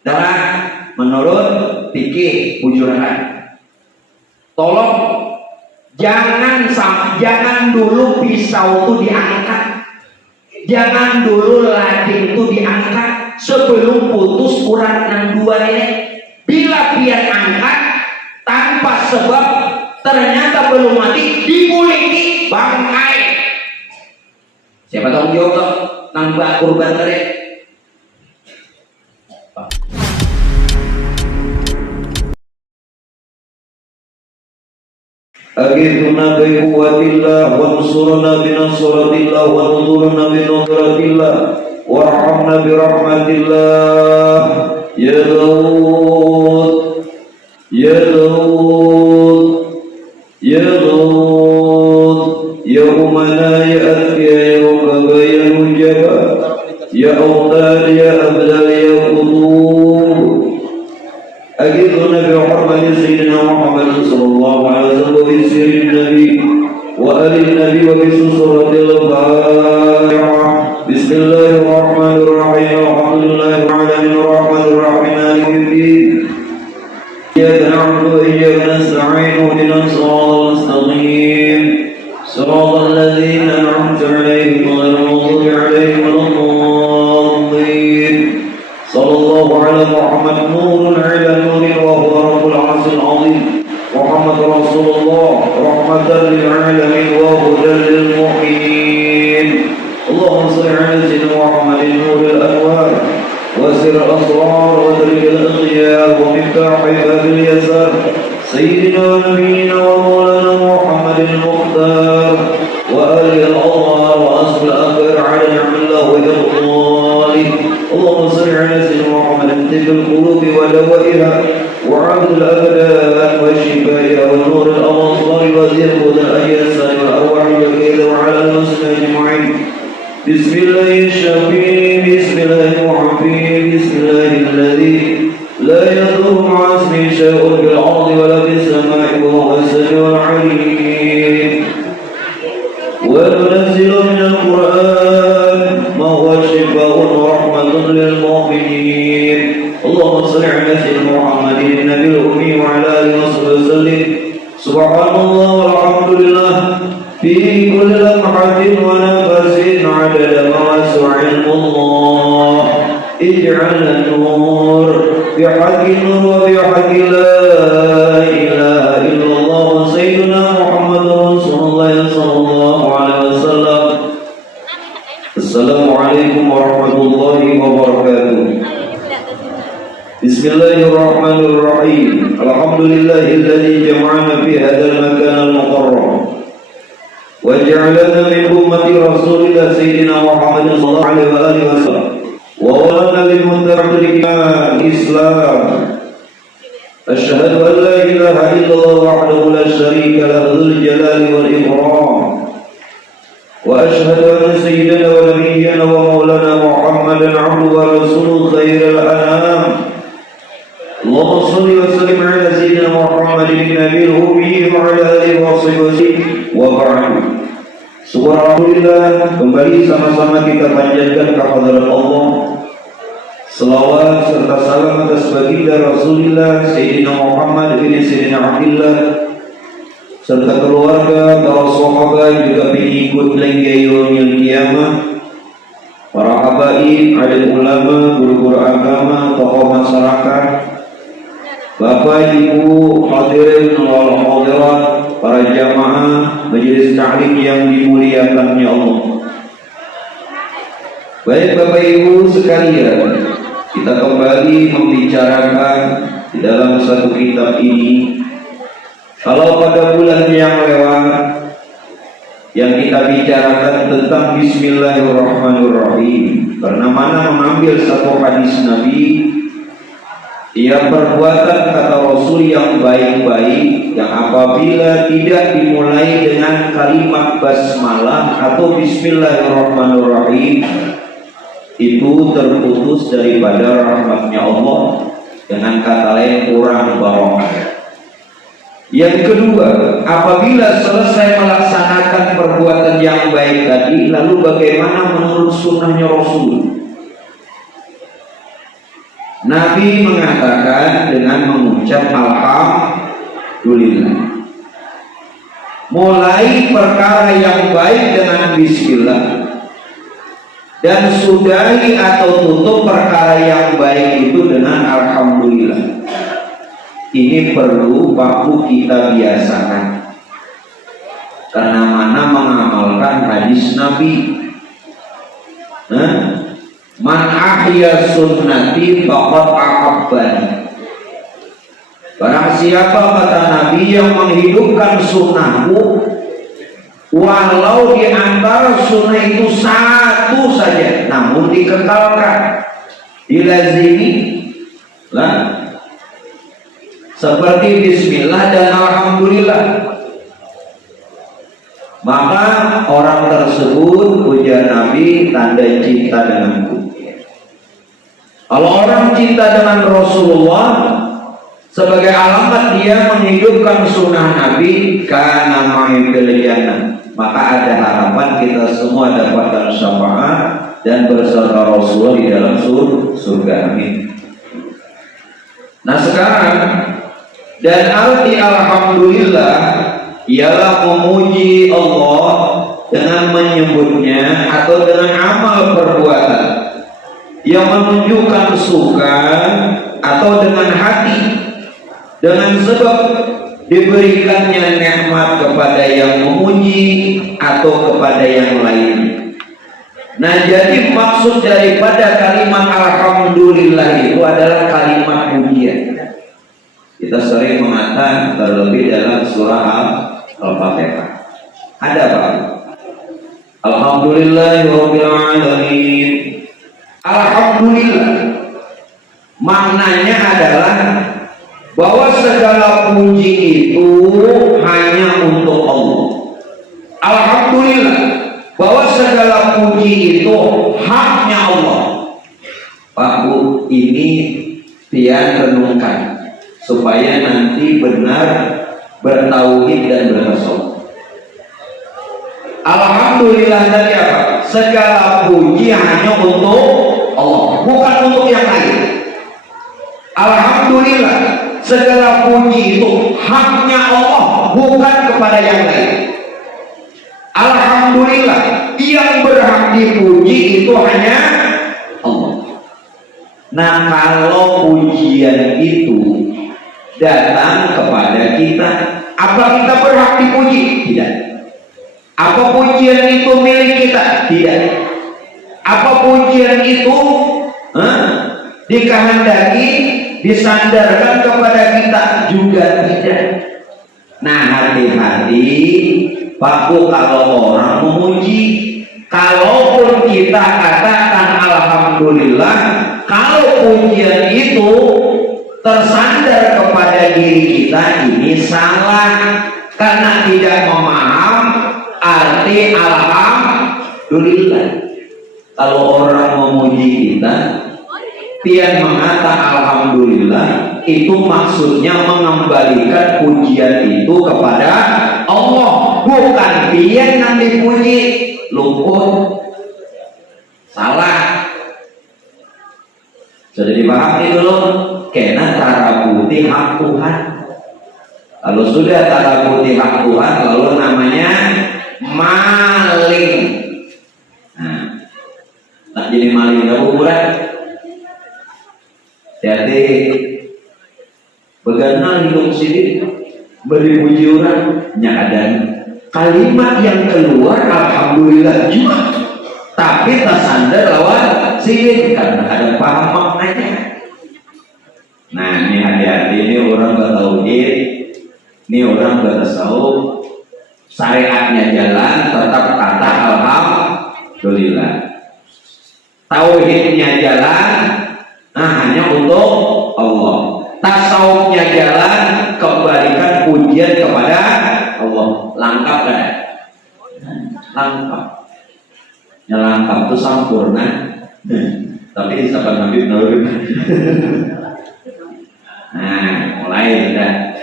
darah menurut fikih bujurahan. Tolong jangan dulu pisau itu diangkat, jangan dulu lading itu diangkat sebelum putus urat yang dua ini. Bila pian angkat tanpa sebab ternyata belum mati, dikuliti bangkai. Siapa tahu jawab nambah kurban tadi. Aghithna bi quwwatillah wansurna bi nasratillah wa nudurna bi nudratillah warhamna bi rahmatillah ya Daud ya Daud ya Daud ya umana ya atqiya ya rukaba ya nujaba ya awtad ya abdal ya qutub. أجدنا بحرمة سيدنا محمد صلى الله عليه وسلم وبسر النبي وآل النبي وبسورة الفاتحة. بسم الله الرحمن الرحيم الحمد لله رب العالمين الرحمن الرحيم مالك يوم الدين إياك نعبد وإياك نستعين اهدنا الصراط المستقيم صراط الذين أنعمت عليهم غير المغضوب عليهم ولا الضالين. صلى الله على محمد نور على نور وهو رب العرش العظيم محمد رسول الله رحمة للعالمين وهدى للمؤمنين. اللهم صل على سيدنا محمد نور الأنوار وسر الأسرار وطريق الأغيار ومفتاح باب اليسار سيدنا ونبينا ومولانا محمد المختار وآله الأطهار وأصل الأخير على نعم الله وإرضاله. اللهم صل على سيدنا محمد طب القلوب ودوائها وعبد الأبدان وشفائها ونور الأبصار وزير هدى الأجساد والأرواح والكيد وعلى المسلمين أجمعين. بسم الله الشفيع بسم الله المعافي بسم الله الذي لا يضر مع اسمه شيء في الأرض ولا في السماء وهو السميع العليم. وننزل من القرآن ما هو شفاء ورحمة للمؤمنين. اللهم صل على سيدنا محمد النبي الأمي وعلى آله وصحبه وسلم. سبحان الله والحمد لله في كل لمحة ونفس عدد ما وسع علم الله. اجعل النور بحق النور وبحق لا إله إلا الله وسيدنا محمد رسول الله صلى الله عليه وسلم. السلام عليكم ورحمة الله وبركاته. بسم الله الرحمن الرحيم. الحمد لله الذي جمعنا في هذا المكان المقرب وجعلنا من أمة رسول الله سيدنا محمد صلى الله عليه وآله وسلم وولنا للمتقين الإسلام. أشهد أن لا إله إلا الله وحده لا شريك له ذو الجلال والإكرام. وأشهد أن سيدنا ونبينا ومولانا محمدا عبده ورسوله خير الأنام. اللهم صل وسلم على سيدنا محمد النبي الأمي وعلى آله وصحبه وسلم. وبعد. Subhanallah, kembali sama-sama kita panjatkan kehadirat Allah. Selawat serta salam atas baginda Rasulullah Sayyidina Muhammad bin Sayyidina Abdullah serta keluarga, para sahabat juga pengikut hingga yaumil qiyamah, para habaib, alim ulama, guru-guru agama, tokoh masyarakat, Bapak Ibu hadirin wal hadirat, para jamaah majelis taklim yang dimuliakannya Allah. Baik Bapak Ibu sekalian, kita kembali membicarakan di dalam satu kitab ini. Kalau pada bulan yang lewat yang kita bicarakan tentang Bismillahirrahmanirrahim, karena mana mengambil satu hadis Nabi yang perbuatan kata Rasul yang baik-baik yang apabila tidak dimulai dengan kalimat basmalah atau Bismillahirrahmanirrahim itu terputus daripada rahmatnya Allah, dengan kata lain kurang barokah. Yang kedua, apabila selesai melaksanakan perbuatan yang baik tadi, lalu bagaimana menurut sunnahnya Rasul? Nabi mengatakan dengan mengucap alhamdulillah. Mulai perkara yang baik dengan bismillah, dan sudahi atau tutup perkara yang baik itu dengan alhamdulillah. Ini perlu baku kita biasakan, karena mana mengamalkan hadis Nabi. Man ahya sunnati faqad ahabbani. Barang siapa, kata Nabi, yang menghidupkan sunnahku, walau di antara sunnah itu satu saja, namun dikekalkan, dilazimi lah, seperti bismillah dan alhamdulillah, maka orang tersebut, ujar Nabi, tanda cinta denganku. Kalau orang cinta dengan Rasulullah, sebagai alamat dia menghidupkan sunnah Nabi, karena ma'ifil jannah, maka ada harapan kita semua dapatkan syafaat dan beserta Rasulullah di dalam surga. Amin. Nah sekarang, dan arti alhamdulillah ialah memuji Allah dengan menyebutnya atau dengan amal perbuatan yang menunjukkan suka atau dengan hati, dengan sebab diberikannya nikmat kepada yang memuji atau kepada yang lain. Nah, jadi maksud daripada kalimat alhamdulillah itu adalah kalimat pujian. Kita sering mengatakan, terlebih dalam surah Al-Fatihah, ada apa? Alhamdulillahirabbil alamin. Alhamdulillah maknanya adalah bahwa segala puji itu hanya untuk Allah. Alhamdulillah bahwa segala puji itu haknya Allah. Pak Bu, ini pian renungkan supaya nanti benar bertauhid dan bertasawuf. Alhamdulillah tadi apa? Segala puji hanya untuk Allah, bukan untuk yang lain. Alhamdulillah segala puji itu haknya Allah, bukan kepada yang lain. Alhamdulillah yang berhak dipuji itu hanya Allah. Nah, kalau pujian itu datang kepada kita, apa kita berhak dipuji? Tidak. Apa pujian itu milik kita? Tidak. Apa pujian itu dikehendaki, disandarkan kepada kita? Juga tidak. Nah, hati-hati Pak Bu kalau orang memuji. Kalaupun kita katakan alhamdulillah, kalau pujian itu tersandar kepada diri kita, ini salah, karena tidak memaham arti alhamdulillah. Kalau orang memuji kita, pian mengatakan alhamdulillah, itu maksudnya mengembalikan pujian itu kepada Allah, bukan pian yang dipuji. Luput, salah. Sudah dipahami dulu, kena tara putih hak Tuhan. Kalau sudah tara putih hak Tuhan, lalu namanya maling. Nah, tak jadi maling gak ukuran. Jadi bagaimana hidup sini beri puji orang nyadan kalimat yang keluar alhamdulillah juga, tapi tersandar lawan sini karena ada paham maknanya. Nah, ini hati-hati, ini orang bertauhid, ini orang bertasawuf, syariatnya jalan, tetap kata alhamdulillah. Tauhidnya jalan, hanya untuk Allah. Tasawufnya jalan, kembalikan pujian kepada Allah. Lengkap kan? Lengkap. Ya lengkap itu sempurna. Tapi di sahabat Nabi menurut. Nah, mulai udah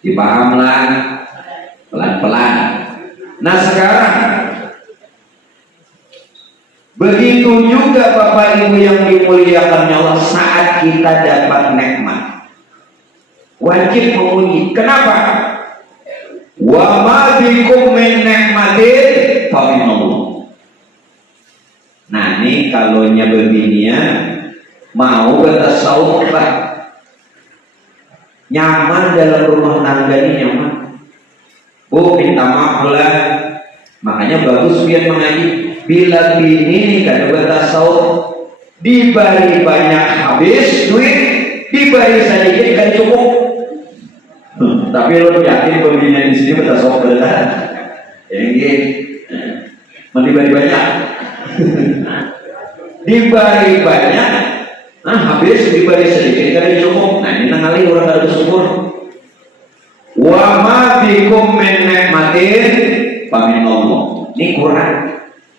dipahamlah pelan-pelan. Nah sekarang Begitu juga Bapak Ibu yang dimuliakan Allah, saat kita dapat nikmat wajib memuji. Kenapa? Wa ma bikum min nikmatin faminallah. Nah ini kalau nya beginian mau bertasawuf Pak, nyaman dalam rumah tangga ini nyaman. Bu minta maaf lah, makanya bagus biar mengaji. Bila bini kan bertasawuf, diberi banyak habis duit, diberi sedikit kan cukup. Tapi lo yakin pembinaan di sini bertasawuf benar? Yang ini diberi banyak, diberi banyak, nah habis diberi sedikit kan cukup. Nah ini nangali orang ada bersyukur. Wa ma bikum min nikmatin faminallah. Ini Quran.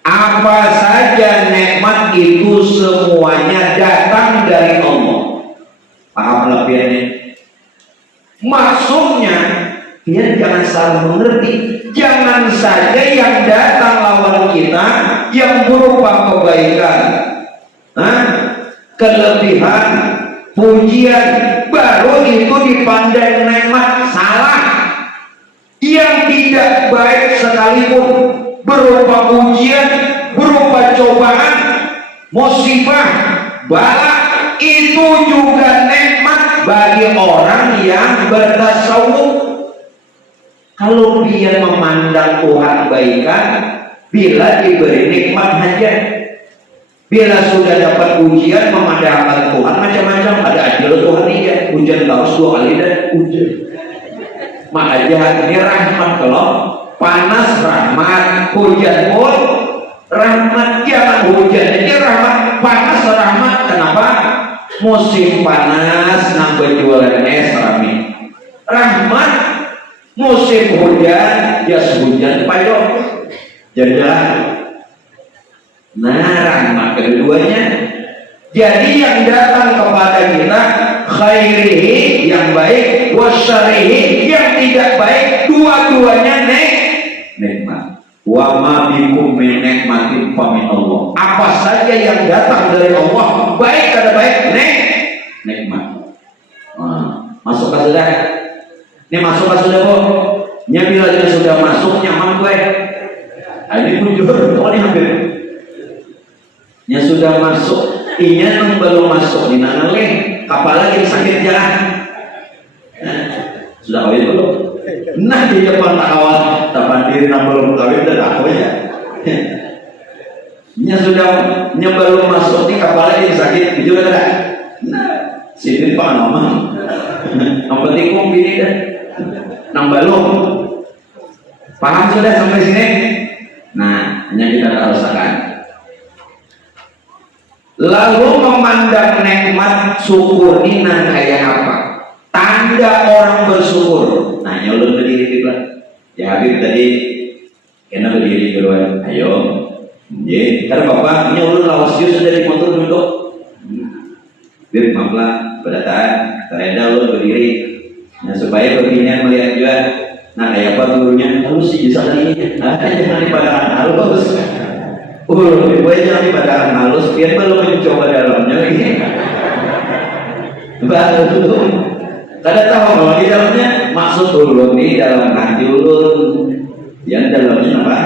Apa saja nikmat itu semuanya datang dari Allah. Paham lebihannya? Maksudnya, biar jangan salah mengerti. Jangan saja yang datang lawan kita yang berupa kebaikan, kelebihan, pujian, baru itu dipandang nikmat. Salah. Yang tidak baik sekalipun, berupa ujian, berupa cobaan, musibah, bala, itu juga nikmat bagi orang yang bertasawuf. Kalau dia memandang Tuhan baikan, bila diberi nikmat saja, bila sudah dapat ujian memandangkan Tuhan macam-macam. Ada ajal Tuhan iya, hujan terus 2 kali dan hujan. Mak aja ini rahmat. Kalau panas rahmat, hujan pun rahmat. Jangan hujan ini rahmat, panas rahmat. Kenapa? Musim panas nambah jualan es rame rahmat, musim hujan ya hujan payung jajan. Nah rahmat keduanya. Jadi yang datang kepada kita khairihi yang baik, wasyarihi yang tidak baik, dua-duanya nikmat. Wa ma bikum min nikmatin faminallah. Apa saja yang datang dari Allah, baik atau baik, nikmat. Masuk ke sudah. Ini masuk ke sudah Bu. Nya bila dia sudah masuk nyaman gue. Ini pun juga ini hampir. Nya sudah masuk, inya nang belum masuk di nangaleh. Kapal lagi sakit jalan. Sudah kawin belum? Nah di depan tak kawan, tapan diri nang belum kawin dan aku ya. Nya sudah nya belum masuk di kapal lagi sakit, juga ada. Nah, sini pak nama. Yang penting kok bini dah. Nang belum. Paham sudah sampai sini? Nah, hanya kita rasakan. Lalu memandang nikmat syukur ini kayak apa? Tanda orang bersyukur. Nah, nyolong berdiri juga. Ya Habib tadi kena berdiri duluan. Ayo. Ye, karena bapak nyolong lawas sudah dari motor duduk. Habib maaflah berdataan. Tereda lo berdiri. Nah, supaya beginian melihat juga. Nah, kayak apa gurunya? Halus sih bisa ini. Nah, jangan dipadakan halus. Lebih baik jangan dipadakan halus, biar belum mencoba dalamnya lagi. Baru dulu. Kada tahu kalau di dalamnya maksud ulun di dalam hati ulun. Yang dalamnya apa?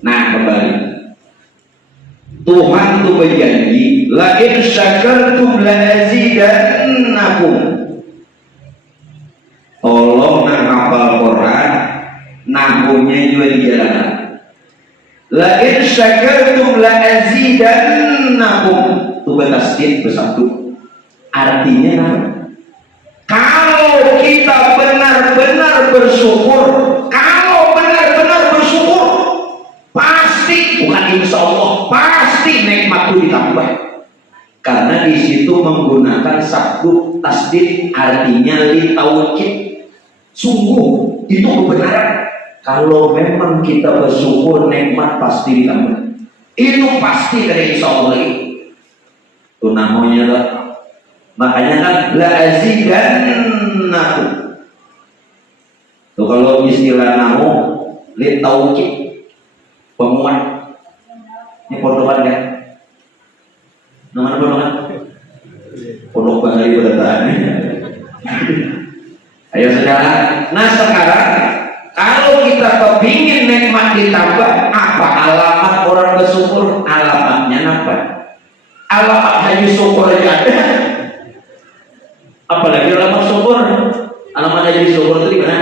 Nah kembali. Tuhan itu berjanji, la in syakartum la azidannakum. Tolong nak hafal Quran, nahwunya juga di jalanan. La in syakartum la azidannakum. Itu bertasdid bersatu. Artinya apa? Kalau kita benar-benar bersyukur, kalau benar-benar bersyukur, pasti bukan insya Allah, pasti nikmat itu ditambah. Karena di situ menggunakan sabdu tasdid, artinya li taukid. Sungguh itu kebenaran. Kalau memang kita bersyukur, nikmat pasti ditambah. Itu pasti dari insya Allah. Itu namanya lah. Makanya kan la azidannakum. Tuh kalau istilah nahu li taukid, penguat. Ini pondokan kan? Namanya pondokan? Pondok Bahari Bertaan. Ayo saudara. Nah sekarang kalau kita kepingin nikmat ditambah, apa alamat orang bersyukur? Alamatnya apa? Alamat haji syukur aja ada. Apalagi alamat syukur. Alamat haji syukur itu di mana?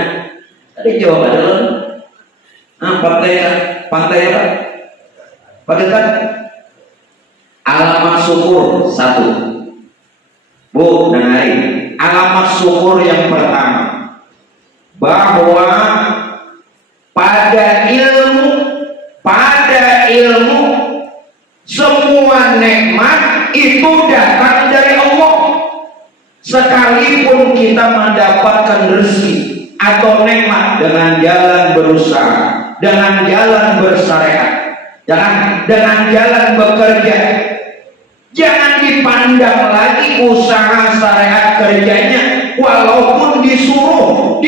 Tadi jawab ada loh. Nah, pantai apa? Pakistan. Alamat syukur satu. Bu, dengarin. Alamat syukur yang pertama, bahwa pada ilmu semua nikmat itu datang dari Allah. Sekalipun kita mendapatkan rezeki atau nikmat dengan jalan berusaha, dengan jalan bersyariat, dengan jalan bekerja, jangan dipandang lagi usaha syariat kerjanya, walaupun disuruh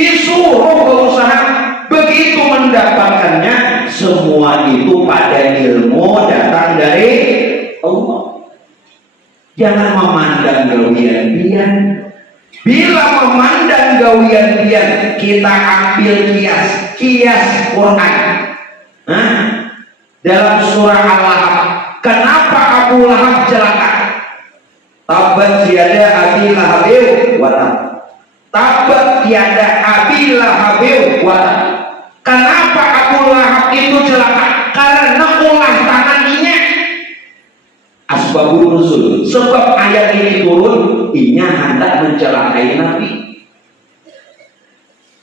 berusaha. Begitu mendapatkannya, semua itu pada ilmu datang dari Allah. Jangan memandang gawian-gawian. Bila memandang gawian-gawian, kita ambil kias Quran. Dalam surah Al-Lahab, kenapa Abu Lahab celaka? Tabat yada abi lahabil wa tab. Tabat yada abi lahabil wa tab. Kenapa Abu Lahab itu celaka? Karena ulah tangannya. Asbabun nuzul. Sebab ayat ini turun, inya hendak mencelakai Nabi.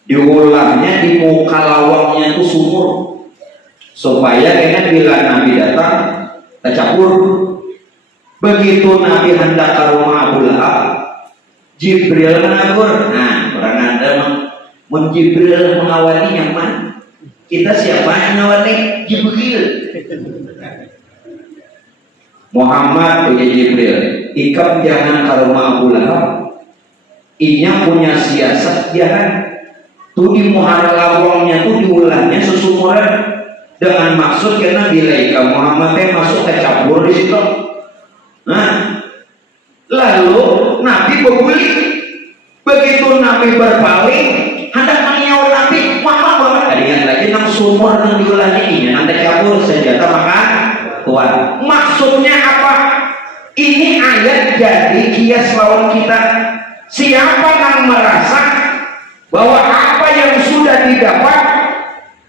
Diulahnya di muka lawangnya itu sumur, supaya kena bila Nabi datang tercampur. Begitu Nabi hendak ke rumah Abu Lahab, Jibril menegur. Nah, orang Anda Jibril mengawali yang mana? Kita siapa yang mengawali? Jibril. Muhammad punya Jibril, ikam jangan ke rumah Abu Lahab. Inya punya siasat jangan. Tuh di muhara lawangnya tuh diulahnya susumuran dengan maksud karena bila ikam Muhammad masuk ke campur di situ. Nah, lalu Nabi berguling. Begitu Nabi berpaling, hendak menyawa Nabi, Muhammad tadinya lagi nang sumur nang diulahnya ini, nanti campur senjata makan Tuhan. Maksudnya apa? Ini ayat jadi kias lawan kita. Siapa yang merasa bahwa apa yang sudah didapat,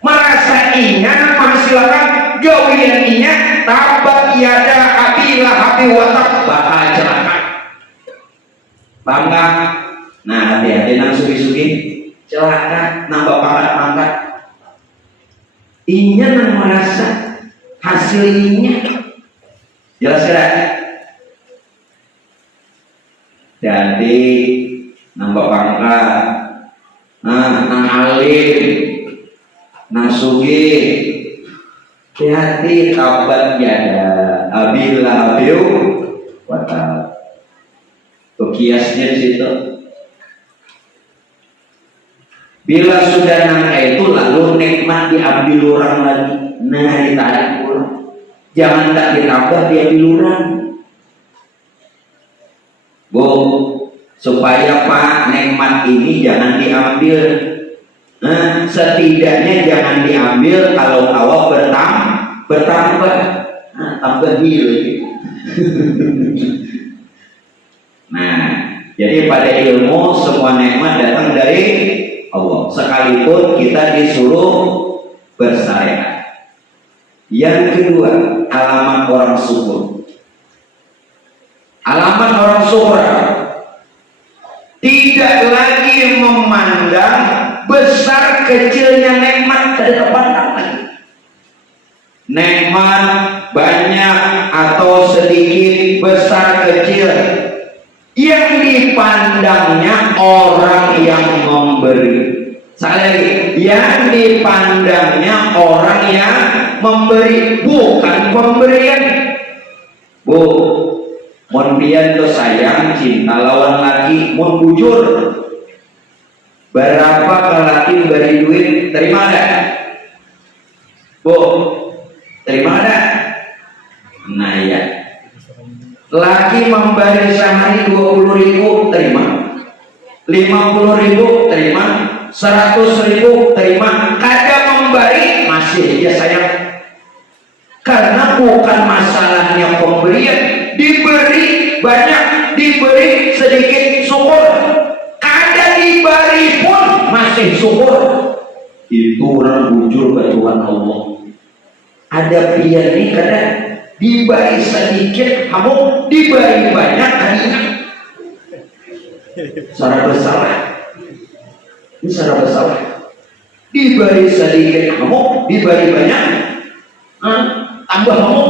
merasa ingat menghasilkan gawian ingat, tabat yada abi lahabi watak, bakal celaka. Bangga. Nah, hati-hati nang sugi-sugi celaka, nambah pangkat-pangkat. Inya nang merasa hasilnya jelas tidak? Jadi nambah pangkat, nang alim, nang sugi, hati-hati tabat yada abila abiu watal. Kiasnya di situ. Bila sudah nangka itu lalu nikmat diambil orang lagi. Nah, ditarik pulang. Jangan tak ditambah diambil orang. Bu, supaya Pak nikmat ini jangan diambil. Nah, setidaknya jangan diambil kalau awak bertambah. Nah, tambah hil. Nah, jadi pada ilmu semua nikmat datang dari Allah. Sekalipun kita disuruh bersyariat. Yang kedua, alamat orang syukur. Alamat orang syukur tidak lagi memandang besar kecilnya nikmat ke depan lagi. Nikmat banyak atau sedikit, besar kecil, yang dipandangnya orang yang memberi. Sekali lagi, yang dipandangnya orang yang memberi, bukan pemberian. Bu, mun pian tuh sayang cinta lawan laki, mun bujur. Berapa ke laki beri duit, terima ada? Bu, terima ada? Laki memberi sehari 20.000, terima. 50.000, terima. 100.000, terima. Kadang memberi masih dia sayang. Karena bukan masalahnya pemberian, diberi banyak, diberi sedikit, syukur. Kadang diberi pun masih syukur. Itu orang bujur ke Tuhan Allah. Ada pria nih kadang diberi sedikit, kamu diberi banyak, kadang secara bersalah. Ini secara bersalah. Diberi sedikit, kamu diberi banyak, tambah kamu.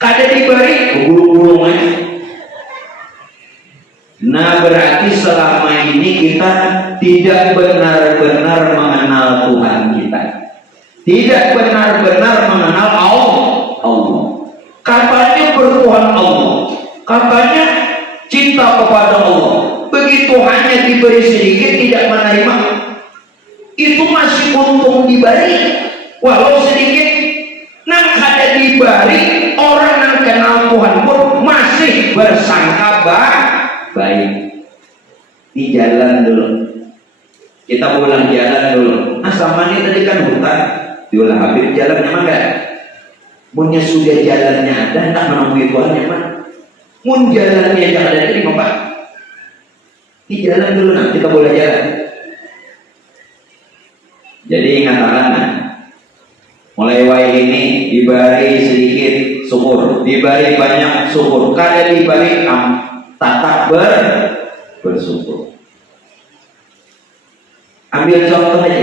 Kadang diberi gulung-gulung aja. Nah, berarti selama ini kita tidak benar-benar mengenal Tuhan kita. Tidak benar-benar mengenal Allah. Katanya bertuhan Allah. Katanya cinta kepada Allah. Begitu hanya diberi sedikit tidak menerima. Itu masih untung diberi. Walau sedikit. Nah, kada diberi, orang yang kenal Tuhan pun masih bersangka baik. Di jalan dulu. Kita pulang jalan dulu. Nah, sama ini tadi kan hutan. Diolah habis jalannya mah enggak. Munnya sudah jalannya ada, tak menemui Tuhannya mah. Mun jalannya yang ada terima Pak. Di jalan dulu nanti kita boleh jalan. Jadi ingatkan, mulai wae ini diberi sedikit syukur, diberi banyak syukur. Kada diberi tatap bersyukur. Ambil contoh aja.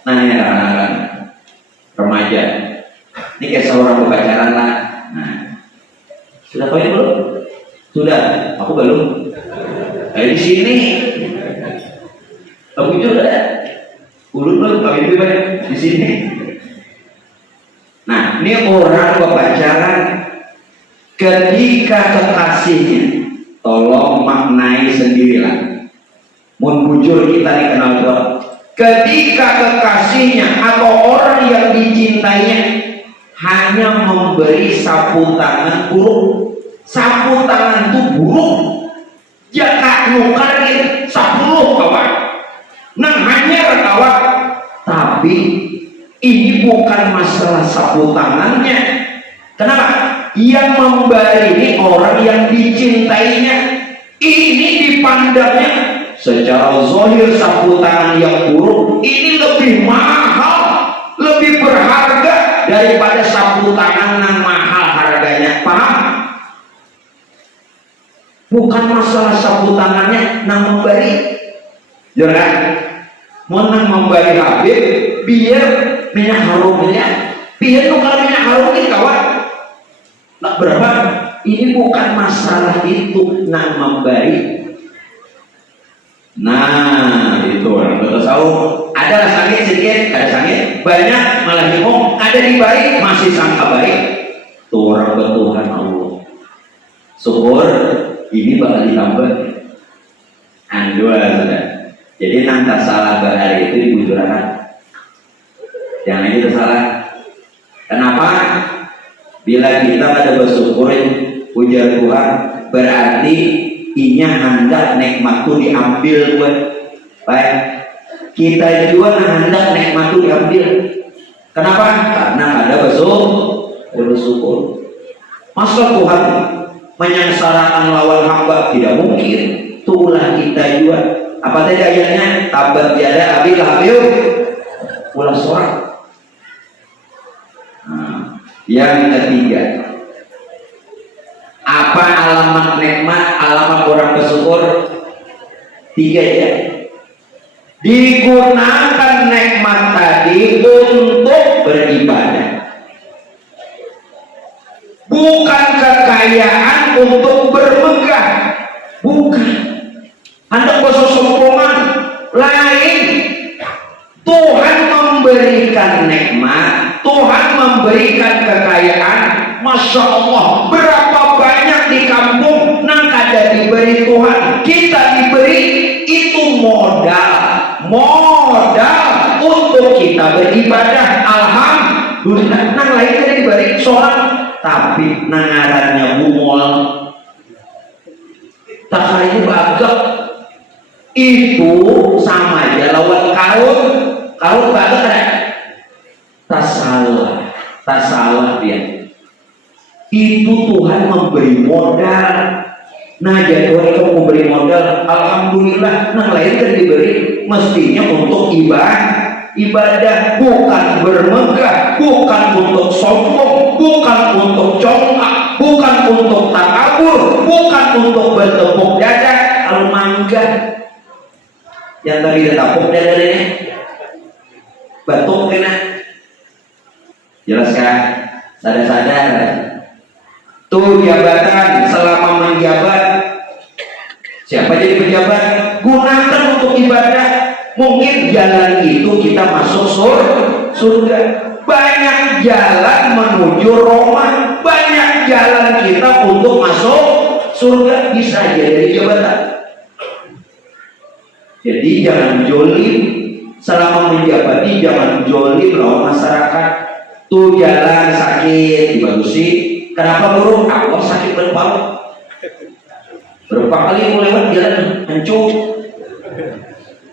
Nah, ini anak-anak remaja. Ini kayak seorang pacaran lah. Nah, sudah kawin belum? Sudah, aku belum. Di sini. Aku juga ada. Ulun belum kawin lebih banyak di sini. Nah, ini orang pacaran. Ketika kekasihnya, tolong maknai sendirilah. Mun bujur kita dikenal Tuhan. Ketika kekasihnya atau orang yang dicintainya hanya memberi sapu tangan buruk. Sapu tangan itu buruk. Jaka nukar 10 kawan. Nah, hanya kawan. Tapi ini bukan masalah sapu tangannya. Kenapa? Yang memberi ini orang yang dicintainya. Ini dipandangnya secara zahir sapu tangan yang buruk ini lebih mahal, lebih berharga daripada sapu tangan yang mahal harganya. Paham? Bukan masalah sapu tangannya nang memberi. Jangan mau nang memberi habib biar minyak harumnya. Biar tuh kalau minyak harum ini kawan. Nak berapa? Ini bukan masalah itu nang memberi. Nah, itu orang tahu. Ada sakit sedikit, ada sakit banyak, malah bingung. Ada diberi, masih sangka baik. Tuh orang bertuhan Allah. Syukur ini bakal ditambah. Andua sudah. Jadi nanti salah bahari itu dibujurkan. Jangan itu salah. Kenapa? Bila kita ada bersyukur, puja Tuhan, berarti inya hendak nikmat itu diambil buat baik. Kita juga hendak nikmat itu diambil. Kenapa? Karena ada bersyukur. Masa Tuhan menyengsarakan lawan hamba? Tidak mungkin. Itulah kita juga. Apa tadi ayatnya? Tabat tiada abil habiu ulah suara. Nah, yang ketiga, apa alamat nikmat, alamat orang bersyukur? 3 ya. Digunakan nikmat tadi untuk beribadah, bukan kekayaan untuk bermegah, bukan. Anda bersosokongan lain. Tuhan memberikan nikmat, Tuhan memberikan kekayaan. Masya Allah, berapa banyak di kampung nang kada diberi Tuhan, kita diberi. Itu modal untuk kita beribadah. Alhamdulillah. Nang lain kada diberi sholat, tapi nangarannya bungol tak hari bagak itu sama aja lawan karun bagak ada tak salah dia itu Tuhan memberi modal. Nah jadi orang kamu memberi modal, alhamdulillah, nah lain kan diberi mestinya untuk ibadah, bukan bermegah, bukan untuk sombong, bukan untuk congkak, bukan untuk takabur, bukan untuk bertepuk dada. Kalau mangga yang tadi ditepuk dada ini batuk kena jelas kan, sadar tuh jabatan selama menjabat. Siapa jadi pejabat? Gunakan untuk ibadah. Mungkin jalan itu kita masuk surga. Banyak jalan menuju Roma. Banyak jalan kita untuk masuk surga. Bisa aja dari jabatan. Jadi jangan jolim. Selama menjabati jangan jolim lawan masyarakat. Tuh jalan sakit dibagusi. Kenapa buruk? Aku sakit berapa kali mau lewat jalan hancur.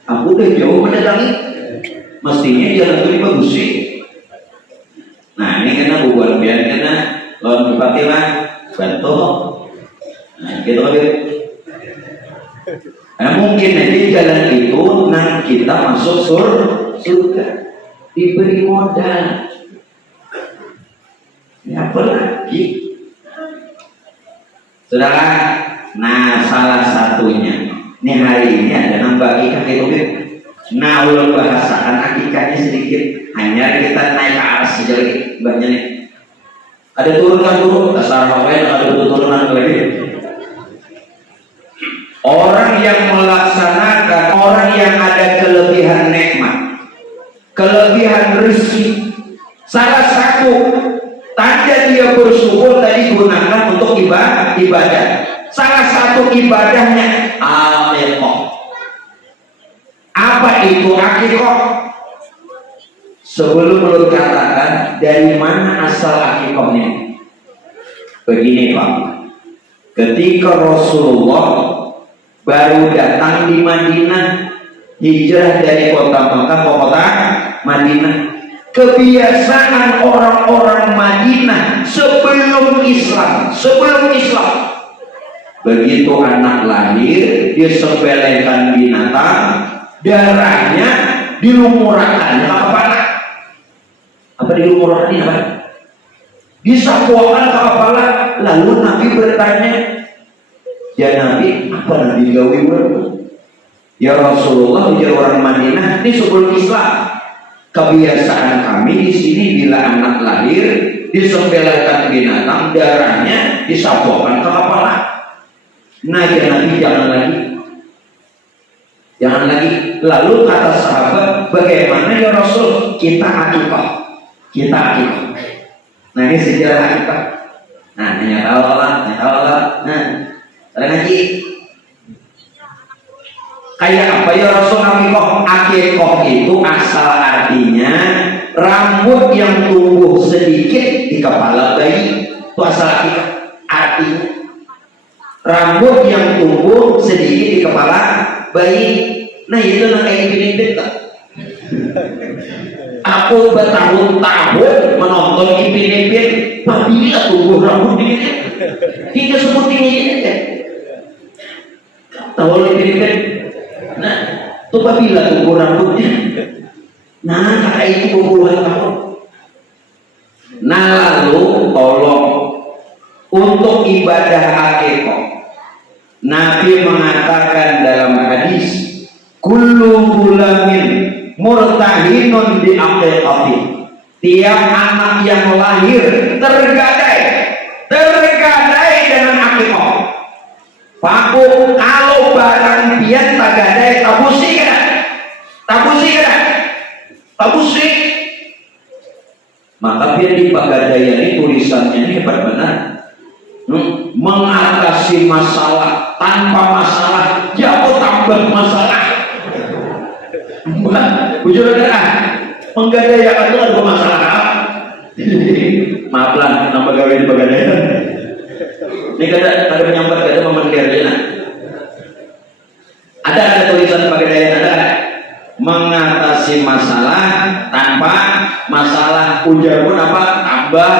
Aku udah jauh mendatangi. Mestinya jalan itu dibagusi. Nah ini kena bubuan biar kena lawan bupati lah bantu. Nah gitu kan. Nah mungkin nanti jalan itu nah kita masuk surga diberi modal. Ya apa lagi? Saudara, nah salah satunya ini hari ini ada nambah akikah itu. Nah ulun bahasakan akikahnya sedikit. Hanya kita naik ke atas saja lagi banyak nih. Ada turun dasar ada turunan lagi. Orang yang melaksanakan, orang yang ada kelebihan nikmat, kelebihan rezeki, salah satu tanda dia bersyukur tadi gunakan untuk ibadah. Salah satu ibadahnya akikah. Apa itu akikah? Sebelum belum katakan dari mana asal akikahnya. Begini Pak, ketika Rasulullah baru datang di Madinah, hijrah dari kota Makkah ke kota Madinah. Kebiasaan orang-orang Madinah sebelum Islam, begitu anak lahir disembelihkan binatang, darahnya dilumurahkan ke kepala. Apa dilumurahkan apa? Disapuakan ke kepala. Lalu Nabi bertanya, ya Nabi, apa Nabi gawe berbu? Ya Rasulullah, ujar orang Madinah, ini sebelum Islam. Kebiasaan kami di sini bila anak lahir disembelihkan binatang, darahnya disapuakan ke kepala. Nah ya Nabi jangan lagi. Lalu kata sahabat, bagaimana ya Rasul? Kita akikah. Nah ini sejarah akikah. Nah nyata Allah. Nah ada ngaji. Kayak apa ya Rasul akikah? Akikah itu asal artinya rambut yang tumbuh sedikit di kepala bayi. Itu asal akikah. Artinya rambut yang tumbuh sedikit di kepala bayi. Nah itu kayak Ipin tak? Aku bertahun-tahun menonton Ipin apabila tumbuh rambut ini hingga seperti ini aja. Tahu Ipin? Nah, itu apabila tumbuh rambutnya. Nah, kakak itu puluhan tahun. Nah, lalu tolong untuk ibadah akikah. Nabi mengatakan dalam hadis, kullu gulamin murtahinun bi aqiqati. Tiap anak yang lahir tergadai dengan akikah. Paku kalau barang pian tagadai tabusi maka pian di pagadaya ini tulisannya ini hebat benar. Mengatasi masalah tanpa masalah jauh tambah masalah. Bujur adalah menggadaikan itu ada masalah. maaf lah, kenapa gawe di Pegadaian? Ini kada menyambat kada memendiarnya. Ada tulisan Pegadaian, ada mengatasi masalah tanpa masalah, ujar pun apa tambah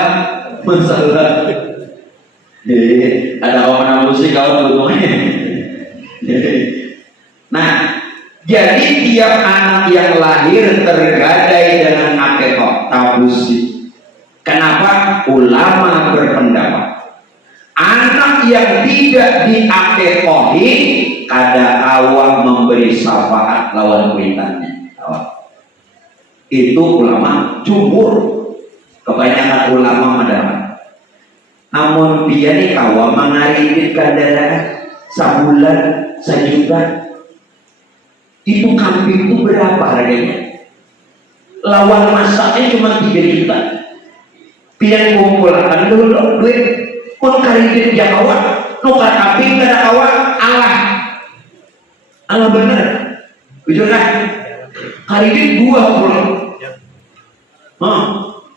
masalah. Ada kawan musik kawan betulnya. Nah, jadi tiap anak yang lahir tergadai dengan akikah tabusi. Kenapa? Ulama berpendapat anak yang tidak diakikahi kada awak memberi syafaat lawan kuitannya. Itu ulama jumhur, kebanyakan ulama mendapat. Namun dia nih kawa mengaritkan darah sebulan, sejuta. Itu kambing itu berapa harganya? Lawan masaknya cuma 3 juta. Pian kumpulkan dulu duit pun karidin dia kawan. Nuka kambing kada kawan Allah bener. Jujur kan? Karidin 2 pulang.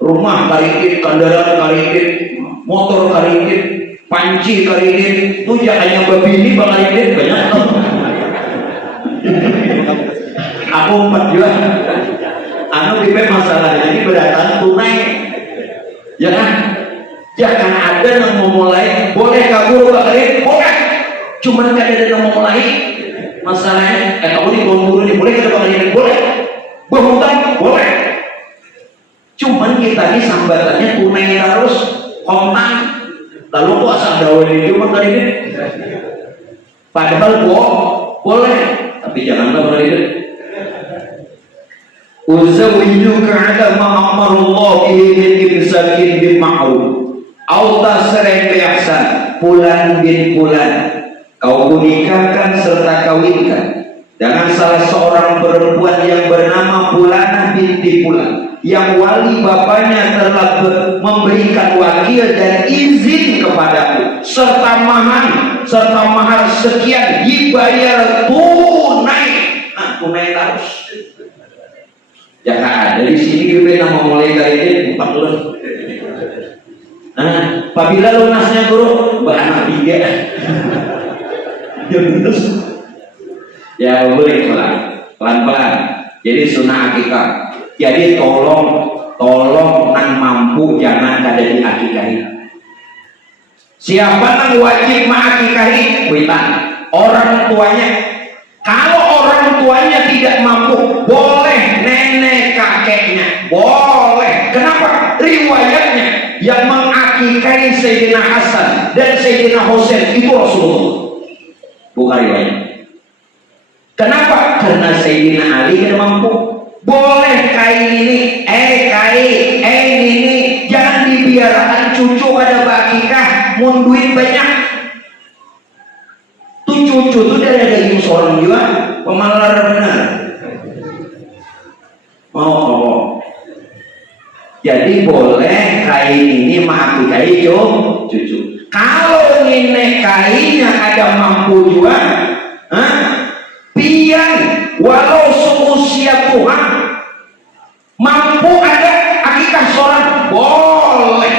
Rumah karidin, kendaraan karidin, motor karidin, panci karidin, itu hanya babi ini karidin banyak. Aku 4 juta. Anu pipe masalahnya ini berdatang tunai, ya kan? Jangan ada yang mau mulai, boleh kabur karidin, boleh. Cuman kan ada yang mau mulai, masalahnya, kamu di buru ini boleh kita karidin, boleh. Berhutang, boleh. Cuman kita ini sambatannya tunai terus, kontan. Lalu kok asal daun ini cuma kali ini. Padahal boleh, tapi janganlah kali ini. Uzawijuka ala ma'amarullah bihi min imsakin bil ma'ruf au tasrih bi ihsan fulan bin fulan. Kau nikahkan serta kawinkan dengan salah seorang perempuan yang bernama Fulanah binti Fulan, yang wali bapaknya telah memberikan wakil dan izin kepadaku, serta mahar sekian dibayar tunai. Tunai terus. Jangan ada di sini kita mau mulai dari ini 40. Apabila lunasnya guru beranak 3. Ya boleh pelan-pelan. Jadi sunnah akikah. Jadi tolong nang mampu jangan kada diakikahi. Siapa nang wajib mengakikahi? Kuitan orang tuanya. Kalau orang tuanya tidak mampu, boleh nenek kakeknya, boleh. Kenapa? Riwayatnya yang mengakikahi Sayyidina Hasan dan Sayyidina Husain itu Rasulullah, bukan riwayat. Kenapa? Karena Sayyidina Ali tidak mampu. Boleh kain ini, kain ini, jangan dibiarkan cucu ada bakikah, mun duit banyak. Tuh cucu tuh dari daging seorang juga, pemalar benar. Oh. Jadi boleh kain ini mengakikahi cucu. Kalau nenek kainnya ada mampu juga, pian walau seusia Tuhan mampu ada akikah seorang boleh.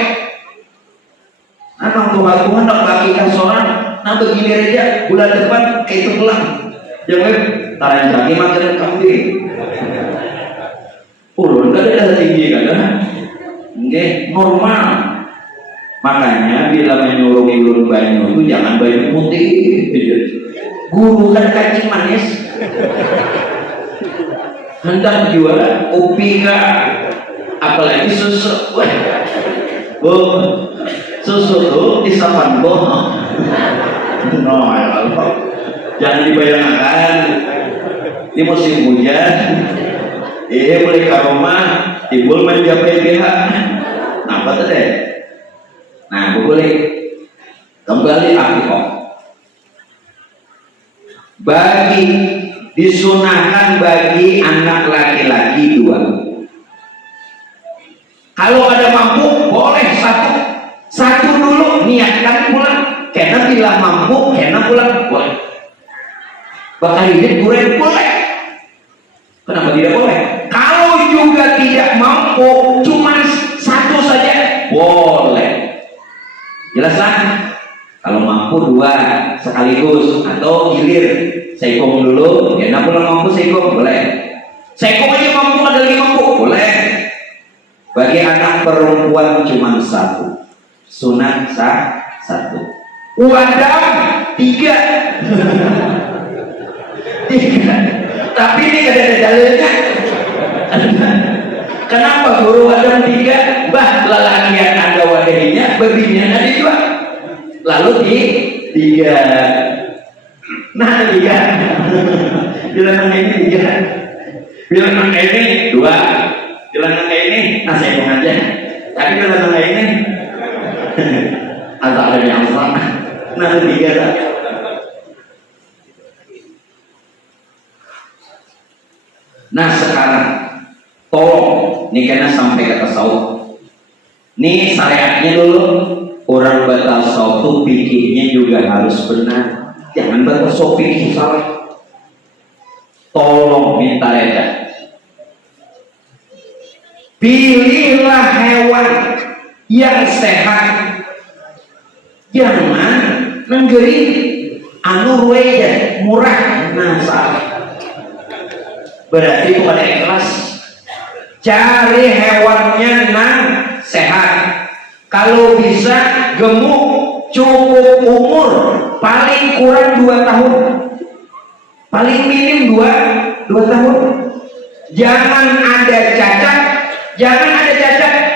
Tuhan nak akikah seorang, nah begini aja bulan depan kayak itu pulang, jangan taran lagi makan kambing. Ulun kan ada tinggi kan? Normal. Makanya bila menyuruh ulun banyu itu jangan banyu putih. Guru kan kacing manis. Hendak jual kopi kah? Apalagi susu. Susu tuh disapan bohong. Jangan dibayangkan di musim hujan. Boleh ke rumah timbul mencapai pihak. Nah, apa tadi? Nah, boleh kembali akikah. Bagi disunahkan bagi anak laki-laki 2. Kalau ada mampu boleh satu dulu niatkan pulang. Karena bila mampu, karena pulang boleh. Bakal hidup boleh. Kenapa tidak boleh? Kalau juga tidak mampu, cuma 1 saja boleh. Jelas lah? Kalau mampu 2 sekaligus atau gilir. Seikong dulu, ya nak pulang mampu seikong boleh. Seikong aja mampu, ada lagi mampu boleh. Bagi anak perempuan cuma 1, sunat 1. Wadam 3. 3. Tapi ini ada dalilnya. Kenapa guru wadam 3? Bah lelakian ada wadahnya, berbinian ada 2. Lalu 3. Nah 3. Bila nangka ini 3. Bila nangka ini 2. Bila nangka ini saya mau aja. Tapi bila nangka ini asal ada yang salah. Nah 3 tak. Nah sekarang tolong nih karena sampai ke tasawuf. Nih syariatnya dulu, orang bertasawuf tuh pikirnya juga harus benar. Jangan bertasawuf pikir salah. Tolong minta reda. Pilihlah hewan yang sehat. Jangan nenggeri anu ruwaya murah. Nah salah. Berarti bukan ikhlas. Cari hewannya nang sehat. Kalau bisa gemuk, cukup umur paling kurang 2 tahun, paling minim 2 tahun. Jangan ada cacat,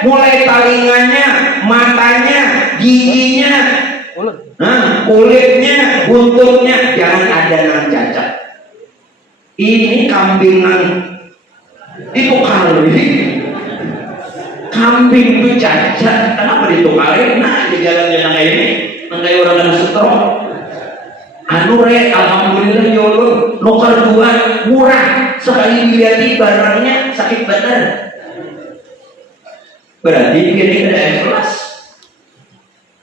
mulai talingannya, matanya, giginya, kulitnya, buntutnya, jangan ada nang cacat. Ini kambingan ditukar ini. Kambing itu cacat, kenapa ditukarin? Nah di jalan-jalan kayak ini, kayak orang yang stroke. Anu re, alhamdulillah yolo, lokal 2 murah. Sekali dilihat barangnya sakit badan. Berarti dia tidak ikhlas.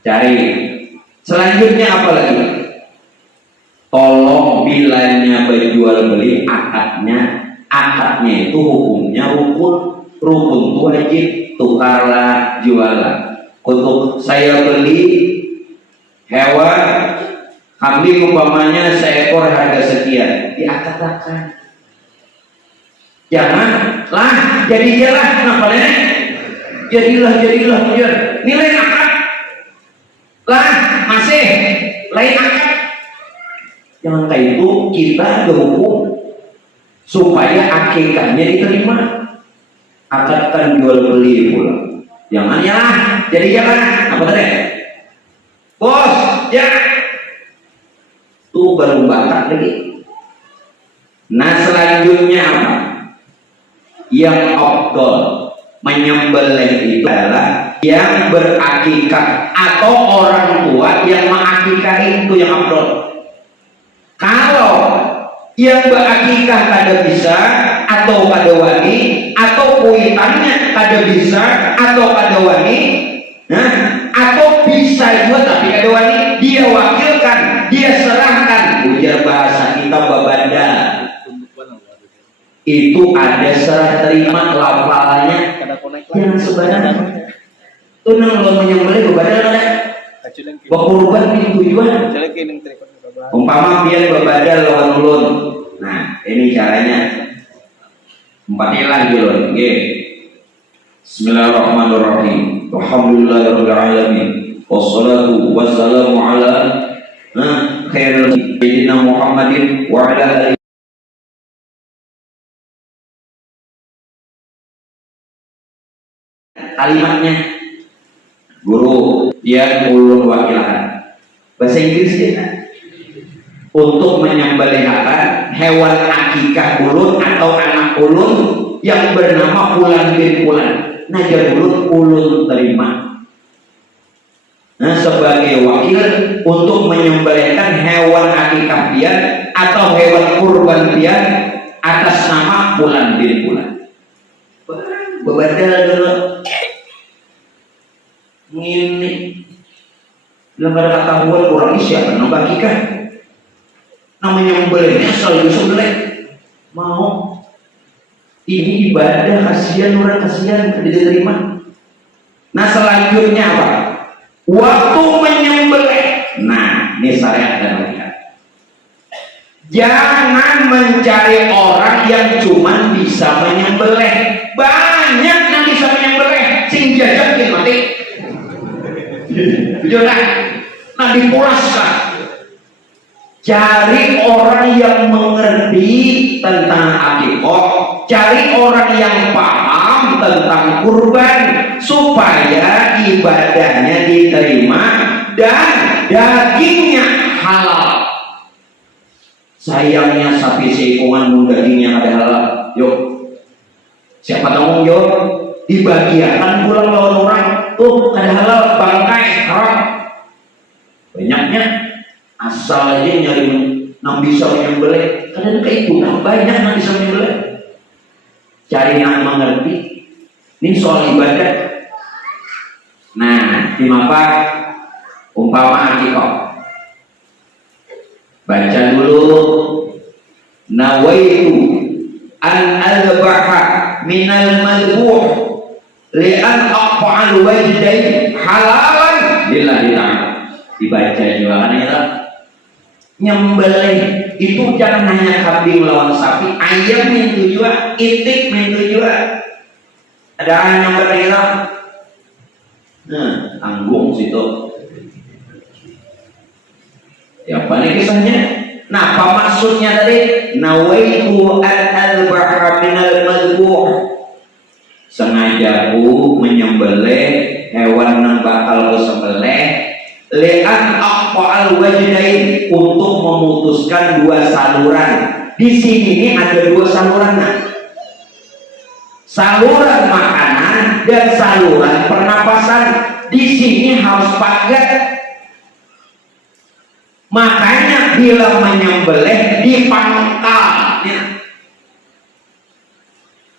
Cari. Selanjutnya apa lagi? Tolong bilanya berjual beli akadnya itu hukumnya rukun itu wajib, tukarlah jualan. Untuk saya beli hewan kambing umpamanya seekor harga sekian, diakad-akad. Janganlah jadilah napalnya jadilah nilai akad lah masih lain akad. Jangan kayak itu, kita berhukum supaya akikahnya diterima. Akadkan jual beli pula. Jangan ya, jadi jangan apa tadi? Bos, ya. Tuh baru batak lagi. Nah selanjutnya apa? Yang afdal menyembelih itu adalah yang berakikah atau orang tua yang mengakikahi, itu yang afdal. Kalau yang berakikah kada bisa atau kada wani, atau kuitannya kada bisa atau kada wani, nah, atau bisa juga tapi kada wani, dia wakilkan, dia serahkan. Ujar bahasa kita babanda. Itu ada serah terima lafalnya yang sebenarnya. Tunang lo menyembelih babanda ada. Berkorban di tujuan. Umpama biar berbadal lawan ulun. Nah, ini caranya. 4 ilang dulu. Nggih. Bismillahirrahmanirrahim. Alhamdulillahirabbil alamin. Wassalatu wassalamu ala khairil sayyidina Muhammadin wa ala alihi. Kalimatnya guru yang ulun wakilan. Bahasa Inggrisnya untuk menyembelihkan hewan akikah ulun atau anak ulun yang bernama Fulan bin Fulan. Najar ulun terima. Nah, sebagai wakil untuk menyembelihkan hewan akikah dia atau hewan kurban dia atas nama Fulan bin Fulan. Bebadal dulu. Ini dalam ketahuan orang siapa nama akikah? Namanya membeli selalu sembelih mau ini ibadah, kasihan orang, kasihan tidak diterima. Nah selanjutnya apa? Waktu menyembelih. Nah ini syariat dan logika. Jangan mencari orang yang cuma bisa menyembelih. Banyak yang bisa menyembelih, sing jajakin mati. Jangan. Nah dipulaskan. Cari orang yang mengerti tentang akikah, cari orang yang paham tentang kurban supaya ibadahnya diterima dan dagingnya halal. Sayangnya sapi seikungan pun dagingnya ada halal. Yuk, siapa tanggung jawab? Dibagiakan pulang lawan orang. Tuh ada halal, bangkai haram. Banyaknya asal aja nyari yang bisa menyembelih. Kadang kayak itu banyak yang bisa menyembelih. Cari yang mengerti. Ini soal ibadah. Nah, di mapa umpama akikah. Baca dulu. Nawaitu an albaha minal madbuh li'an aqfa'al wajdain halalan lillahi ta'ala. Dibaca juga kan ya. Nyembelih itu jangan hanya kambing lawan sapi, ayam itu juga, itik itu juga. Ada yang berbeda. Nah, tanggung situ. Ya apa nih kisahnya? Nah, apa maksudnya tadi? Nawaitu al-bahra minal madbuh. Sengajaku menyembelih hewan yang bakal disembelih li'an aqfa'al wajdain, untuk memutuskan dua saluran. Di sini ini ada dua saluran. Saluran makanan dan saluran pernapasan. Di sini harus padat. Makanya bila menyembelih dipangkal.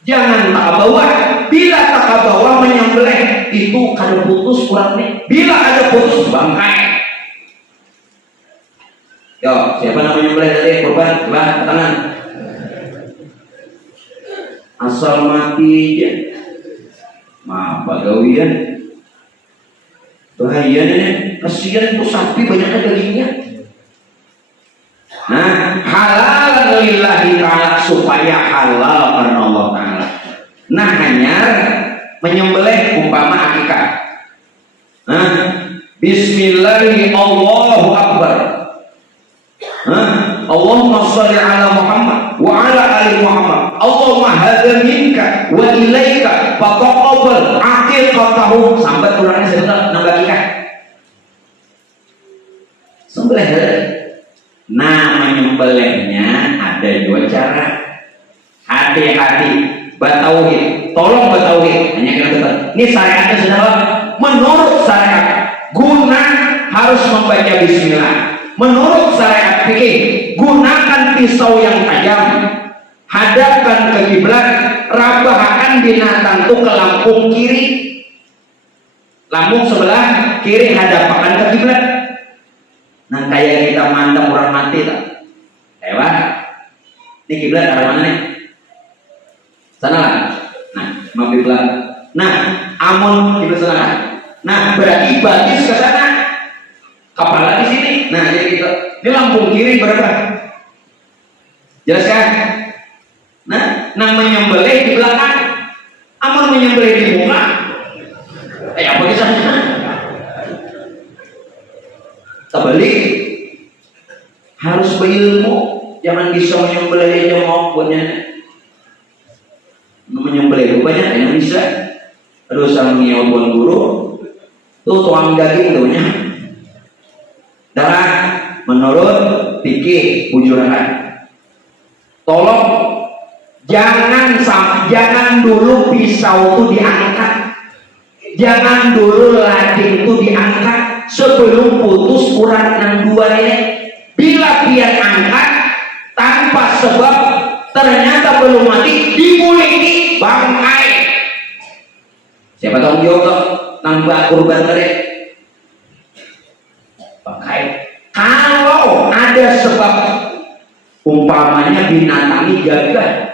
Jangan tak bawa. Bila tak bawa menyembelih itu kada putus kurang nih. Bila ada putus bangkai. Yo, siapa namanya menyembelih tadi? Korban, coba tangan. Asal mati aja. Maaf pagawian. Bahaya nih. Kasihan tuh sapi banyaknya dagingnya. Nah, halal lillahi ta'ala, supaya halal karena Allah Ta'ala. Nah, hanya menyembelih umpama akikah. Nah, bismillahirrahmanirrahim, Allahu Akbar. Allahumma sholli ala Muhammad wa ala ali Muhammad. Allahumma hadza minka wa ilaika fataqabbal aqiqatahu. Sampai kurangnya sebentar nambah akikah. Sembelih. Nah, menyembelihnya ada dua cara. Hati-hati, batauhid, tolong batauhid. Hanya kita betul. Ini syariatnya sudah menurut syariat. Guna harus membaca bismillah. Menurut syariat fikih, gunakan pisau yang tajam. Hadapkan ke kiblat, rabahkan binatang itu ke lambung kiri. Lambung sebelah kiri hadapkan ke kiblat. Nah kayak kita mantap orang mati tak? Hebat. Ini kiblat arah mana nih? Sana lah. Nah, mau kiblat. Nah, amun kiblat sana. Nah, berarti batis ke sana. Kepala di sini. Nah, jadi kita. Ini lambung kiri berapa? Jelas kan? Nah menyembelih di belakang. Amun menyembelih di muka. Apa kisahnya? Terbalik, harus berilmu, jangan bisa menyembelih aja mau buatnya. Menyembelih banyak yang bisa. Aduh sang nyiapun guru, tuh tuang daging tuhnya. Darah menurut fikih bujuran. Tolong jangan dulu pisau itu diangkat, jangan dulu lading itu diangkat. Sebelum putus urat yang dua ini, bila pian angkat tanpa sebab ternyata belum mati, dimulai bangkai. Siapa tahu jawab nambah kurban tadi bangkai. Kalau ada sebab umpamanya binatang ini jaga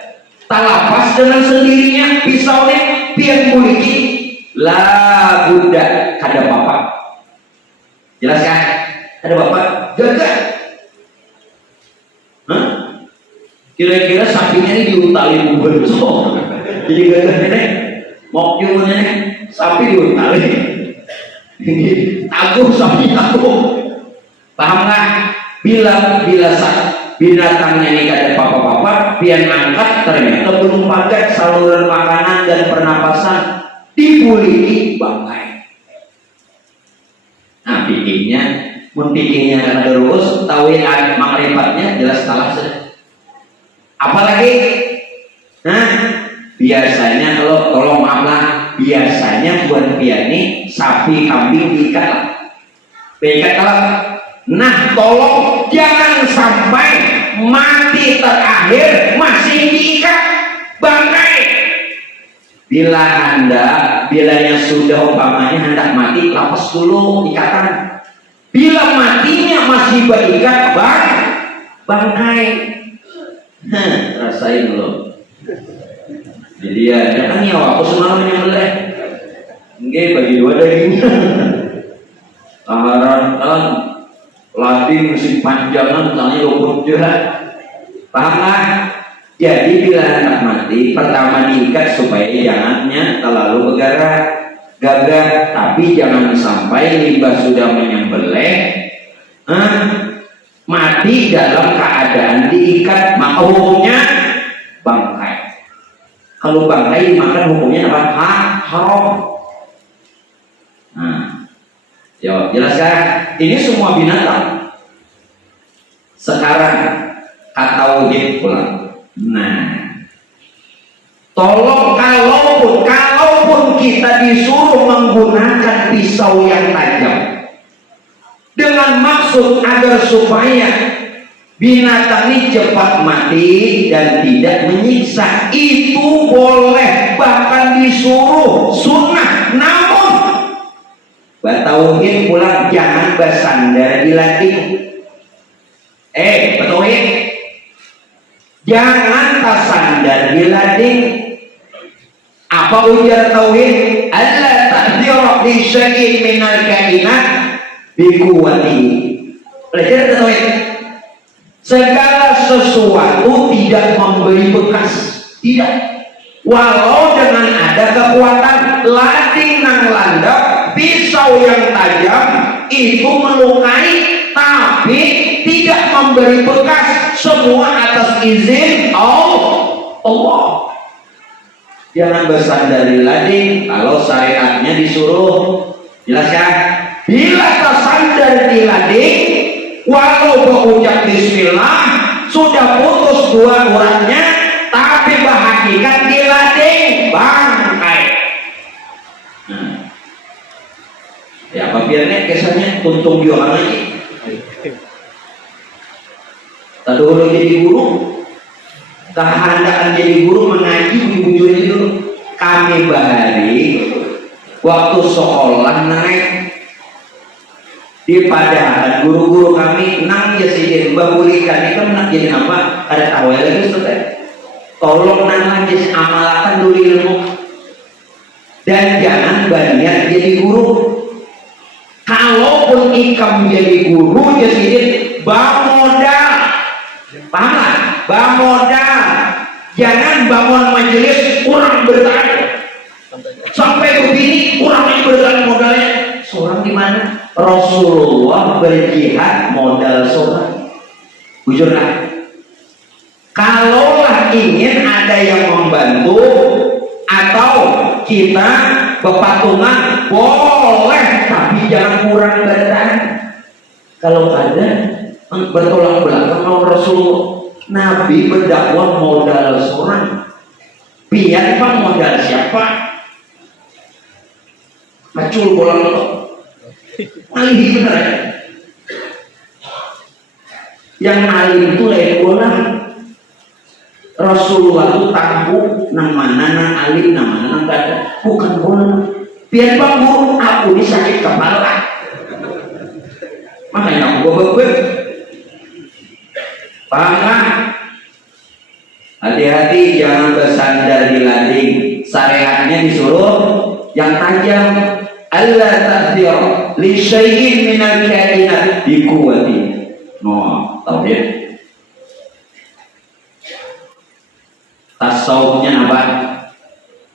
tak lapas dengan sendirinya pisaunya pian mulai La Buddha kada bapak. Jelas kan? Ada bapak jaga. Hah? Kira-kira sapinya ini diutali bubur so. Jadi gagal ini mau kiunya sapi diutali. Ini taguh sapi taguh. Paham nggak? Bila binatangnya ini kada apa-apa, pian angkat ternyata belum pakai saluran makanan dan pernapasan, dibuliki bangkai. Nah, pikirnya ada rumus, tawian makrifatnya jelas salah sudah. Apalagi, nah biasanya kalau tolong maaf lah, biasanya buat piani sapi kambing diikat lah. Nah tolong jangan sampai mati terakhir masih diikat bangkai. Bilanya sudah umpamanya hendak mati, lepas dulu ikatan. Bila matinya masih berikat bangkai. Rasain dulu. Jadi ya jangan nyawa aku semalam menyembelih. Enggak bagi dua dagingnya. Taharan latih musim panjangan misalnya 20 jahat. Paham lah? Jadi bila hendak mati pertama diikat supaya jangannya terlalu gagah, tapi jangan sampai limbah sudah menyembelih mati dalam keadaan diikat, maka hukumnya bangkai. Kalau bangkai dimakan hukumnya apa? Haram. Nah, ya jelaskan. Ini semua binatang. Sekarang tauhid pulang. Nah, tolong kalaupun kita disuruh menggunakan pisau yang tajam dengan maksud agar supaya binatang ini cepat mati dan tidak menyiksa, itu boleh, bahkan disuruh sunnah. Namun batauhin pulang jangan bersandar di lading. Batauhin jangan bersandar di lading. Apa ujar tauhid? Allah ta'dhira li syai'in minal kainat bikuwati. Belajar tauhid. Segala sesuatu tidak memberi bekas, tidak. Walau dengan ada kekuatan lading nang landap, pisau yang tajam itu melukai, tapi tidak memberi bekas. Semua atas izin Allah. Jangan bersandar di lading kalau syariatnya disuruh. Jelaskan? Bila tersandar di lading, walau berucap bismillah sudah putus dua uratnya, tapi berhakikat di lading bangkai. Ya apa biarnya kesannya tuntung jualan lagi. Tadi dulu jadi guru, kehendakan jadi guru mengaji bujurnya dulu. Kami bahari waktu sekolah naik di padahal guru-guru kami nang jadi babulikan itu nak jadi apa? Ada tahu ya lagi Ustaz. Tolong nang jadi amalkan dulu ilmu dan jangan banyak jadi guru. Kalaupun ikam jadi guru jadi bamodal, paham lah? Bamodal, jangan bangun majelis orang bertanya sampai begini orang yang bertanya modalnya seorang di mana? Rasulullah berjihad modal seorang. Bujurlah. Kalaulah ingin ada yang membantu atau kita berpatungan boleh, tapi jangan kurang bertahan. Kalau ada bertolak belakang sama Rasulullah, Nabi berdakwah modal seorang. Biar apa modal siapa? Macul bolang lo. Alih bener ya. Yang alih itu lain bolang. Rasulullah itu tahu nang mana nang alim nang mana nang kada, bukan bola. Biar bangun aku ini sakit kepala, makanya aku bebek. Paham kan? Hati-hati jangan bersandar di lading. Syariatnya disuruh yang tajam. Allah ta'zir li syai'in minal kainat bi quwwati. No, tauhid. Tasawufnya apa?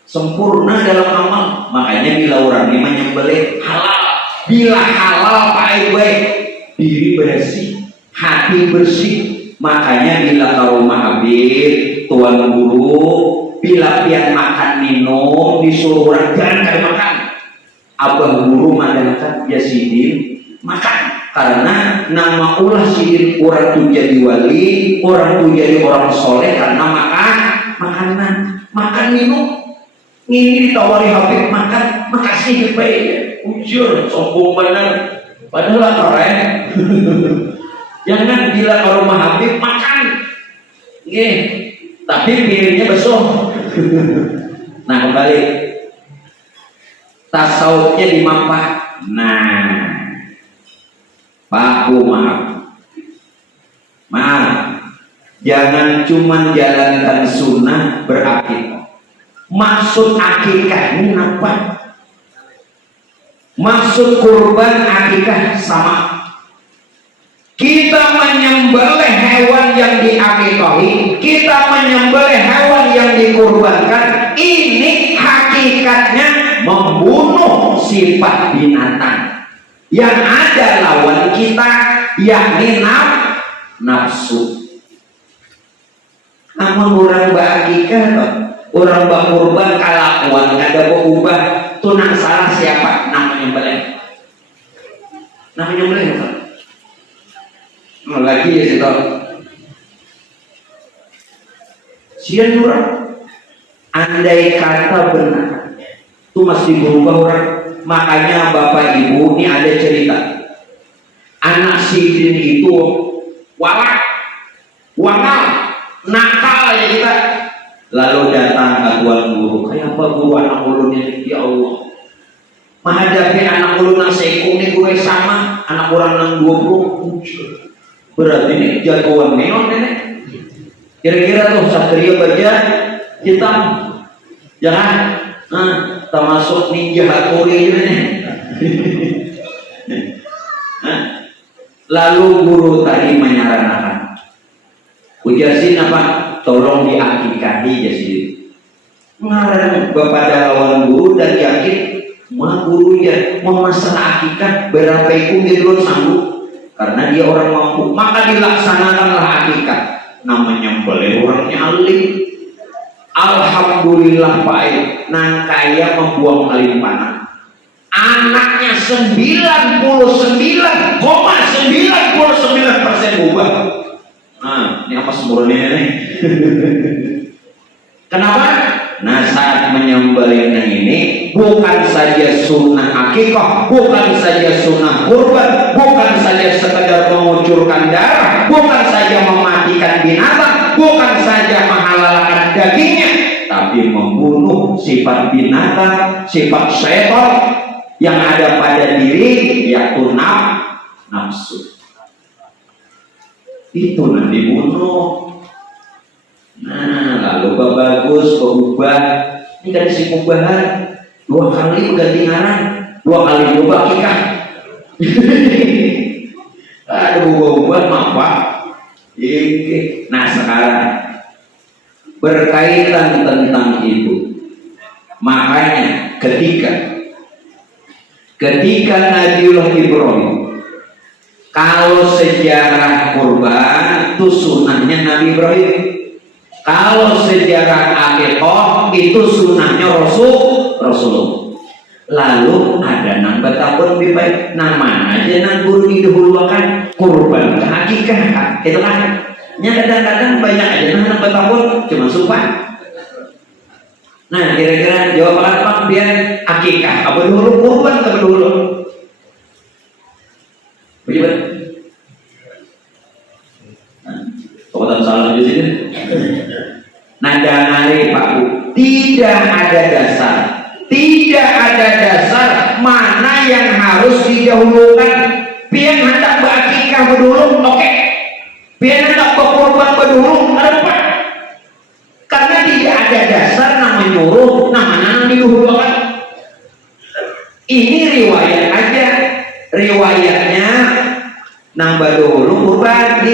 Sempurna dalam amal. Makanya bila orang ini menyembelih halal, bila halal baik-baik, diri bersih, hati bersih. Makanya bila ke rumah Habib, tuan guru, bila pian makan minum disuruh orang jangan kayak makan, abah guru mengatakan ya sidin makan, karena nama ulah sidin orang tuh jadi wali, orang tuh jadi orang soleh karena makanan, makan minum. Ini ditawari Habib makan, makasih baik, ujur sombong bener, padahal keren. Jangan bila ke rumah Habib makan, tapi piringnya besok. Nah kembali tasawufnya dimapak. Nah, Paku maaf, jangan cuma jalankan sunnah berakikah. Maksud akikah ini apa? Maksud kurban akikah sama. Kita menyembelih hewan yang diakikahi, kita menyembelih hewan yang dikurbankan. Ini hakikatnya membunuh sifat binatang yang ada lawan kita, yakni nafsu. Namun orang berakikah, orang berkurban kalakuan kada berubah, tunang salah siapa? Namanya beleh. Namanya beleh apa? Lagi ya situ. Sian orang. Andai kata benar, itu masih berubah orang. Makanya bapak ibu ini ada cerita. Anak sidin itu warak, nakal ya kita. Lalu datang ke tuan guru, kayak apa guru anak ulun ini? Ya Allah, menghadapi anak ulun yang seikung ini gue sama anak orang yang 20. Berarti ini jagoan neon ini. Kira-kira tuh satria baja hitam, jangan termasuk ninja Hattori ini. Lalu guru tadi menyarankan, ujasin apa? Tolong diakikahi jasin. Mengarang kepada lawan guru dan yakin mah gurunya mau masalah akikah berapa itu dia belum sanggup karena dia orang mampu, maka dilaksanakanlah akikah. Namanya boleh orangnya alim. Alhamdulillah baik, nang kaya membuang alim panah. Anaknya 99,99% ubah. Nah, ini apa sempurna ini? Kenapa? Nah, saat menyembelihnya ini bukan saja sunnah akikah, bukan saja sunnah kurban, bukan saja sekedar mengucurkan darah, bukan saja mematikan binatang, bukan saja menghalalkan dagingnya, tapi membunuh sifat binatang, sifat setan yang ada pada diri, yaitu nafsu. Itu nanti dibunuh. Nah, lalu bagus, berubah. Ini kan si perubahan 2 kali berganti ngaran, 2 kali berubah akikah. Aduh, berubah apa? Nah sekarang berkaitan tentang itu. Makanya ketika Nabiullah Ibrahim, kalau sejarah kurban itu sunnahnya Nabi Ibrahim. Kalau sejarah akikah itu sunnahnya Rasulullah. Lalu ada nang betapun lebih baik, nang mana aja nang guru didahulukan kurban ke akikah, itu kan? Nya kadang-kadang banyak aja nang betapun cuma sumpah. Nah kira-kira jawaban apa biar akikah apa dulu kurban apa dulu? Begitu? Kekuatan salah di sini. Nada nari Pak Bu, tidak ada dasar mana yang harus didahulukan. Pian hendak berakikah dulu, oke. Pian hendak berkorban dulu, kenapa? Karena tidak ada dasar nama nyuruh, nama didahulukan.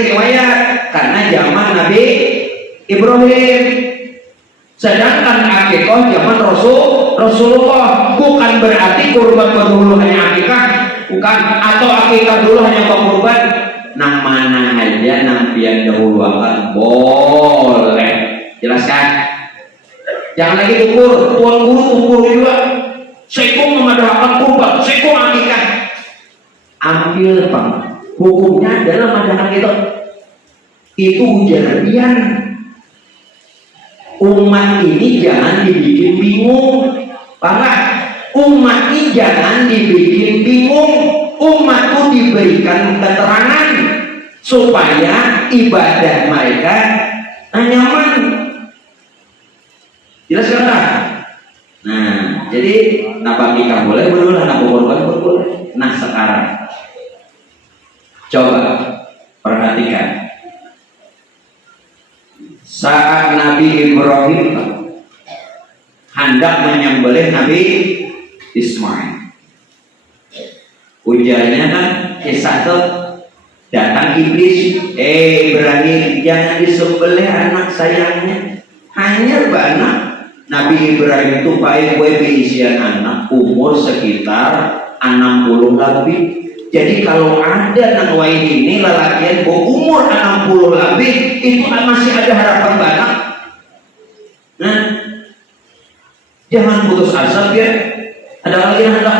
riwayat karena zaman Nabi Ibrahim. Sedangkan akikah zaman Rasulullah. Bukan berarti kurban dulu hanya akikah, bukan, atau akikah dulu hanya kurban. Nang mana aja nang pian dahulu akan boleh. Jelaskan. Jangan lagi tukur, tuan guru tukur juga. Sekong memadahkan kurban, sekong akikah. Ambil Pak. Hukumnya adalah madahkan itu ujian. Umat ini jangan dibikin bingung. Karena umat ini jangan dibikin bingung. Umat itu diberikan keterangan supaya ibadah mereka nyaman. Jelas kan? Nah, jadi napa nikah boleh, boleh, napa korban boleh. Nah sekarang coba perhatikan. Saat Nabi Ibrahim hendak menyembelih Nabi Ismail, ujarnya kan kisah itu datang iblis, Ibrahim jangan disembelih anak sayangnya, hanya anak. Nabi Ibrahim itu baik beisian anak umur sekitar 60 lebih. Jadi kalau ada nang wain ini lelakian berumur 60 lebih, itu masih ada harapan banyak. Nah, jangan putus asa ya. Ada lagi yang hendak.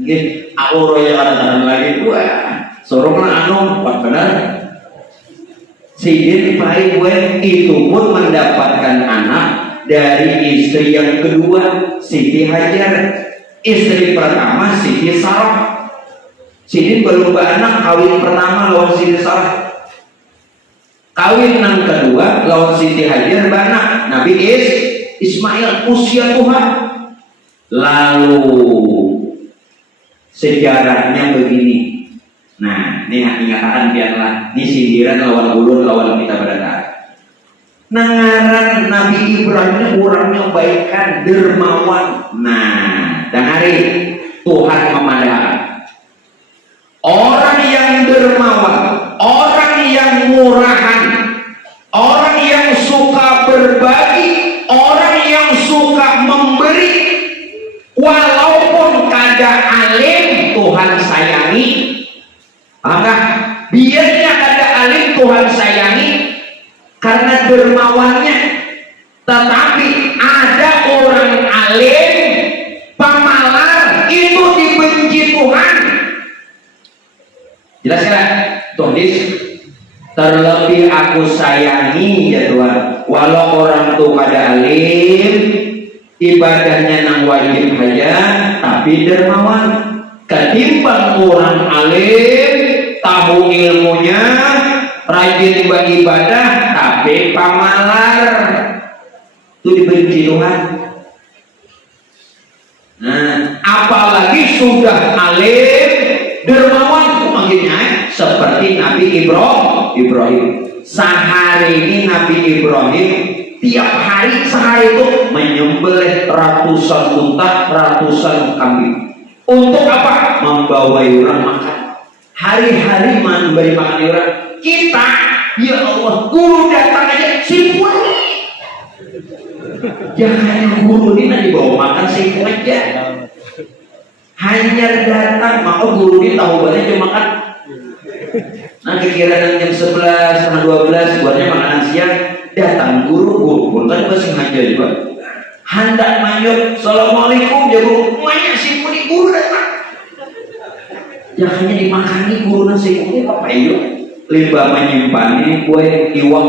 Gini, aku roya kadang lagi gue. Soronglah anu, benar. Sidin baik gue itu pun mendapatkan anak dari istri yang kedua, Siti Hajar. Istri pertama Siti Sarah. Sidin belum beranak, kawin pertama lawan Siti Sarah. Kawin yang kedua lawan Siti Hajar beranak Nabi Ismail usia Tuhan. Lalu sejarahnya begini. Nah, ini ingatan biarlah. Ini sindiran lawan ulun lawan kita berada. Nangaran Nabi Ibrahim orangnya baikan, dermawan. Nah, dan hari Tuhan memandang orang yang dermawan, orang yang murahan, orang yang suka berbagi, orang yang suka memberi, walaupun kada alim Tuhan sayangi. Maka biarnya kada alim Tuhan sayangi karena dermawannya. Tetapi ada orang alim pamalar itu dibenci Tuhan. Jelas kan? Tulis terlebih aku sayangi ya Tuhan. Walau orang itu kada alim, ibadahnya nang wajib aja, tapi dermawan. Ketimbang orang alim, tahu ilmunya, rajin beribadah, tapi pamalar, itu dibenci Tuhan. Nah, apalagi sudah alim, dermawan, maksudnya seperti Nabi Ibrahim. Sehari ini Nabi Ibrahim tiap hari sehari itu menyembelih ratusan unta, ratusan kambing. Untuk apa? Membawa orang makan. Hari-hari memberi makan orang. Kita, ya Allah, guru datang aja simpu aja. Jangan guru ini nanti bawa makan simpu aja. Hanya datang, maka guru ini tahu banyak cuma makan. Nah kira-kira jam 11 sama 12 buatnya makanan siang. Datang guru pun kan masih ngajar juga. Hendak manyut, assalamualaikum ya guru, banyak simpu di guru datang. Jangan hanya dimakani guru nasi ini apa itu? Limbah menyimpan ini kue iwak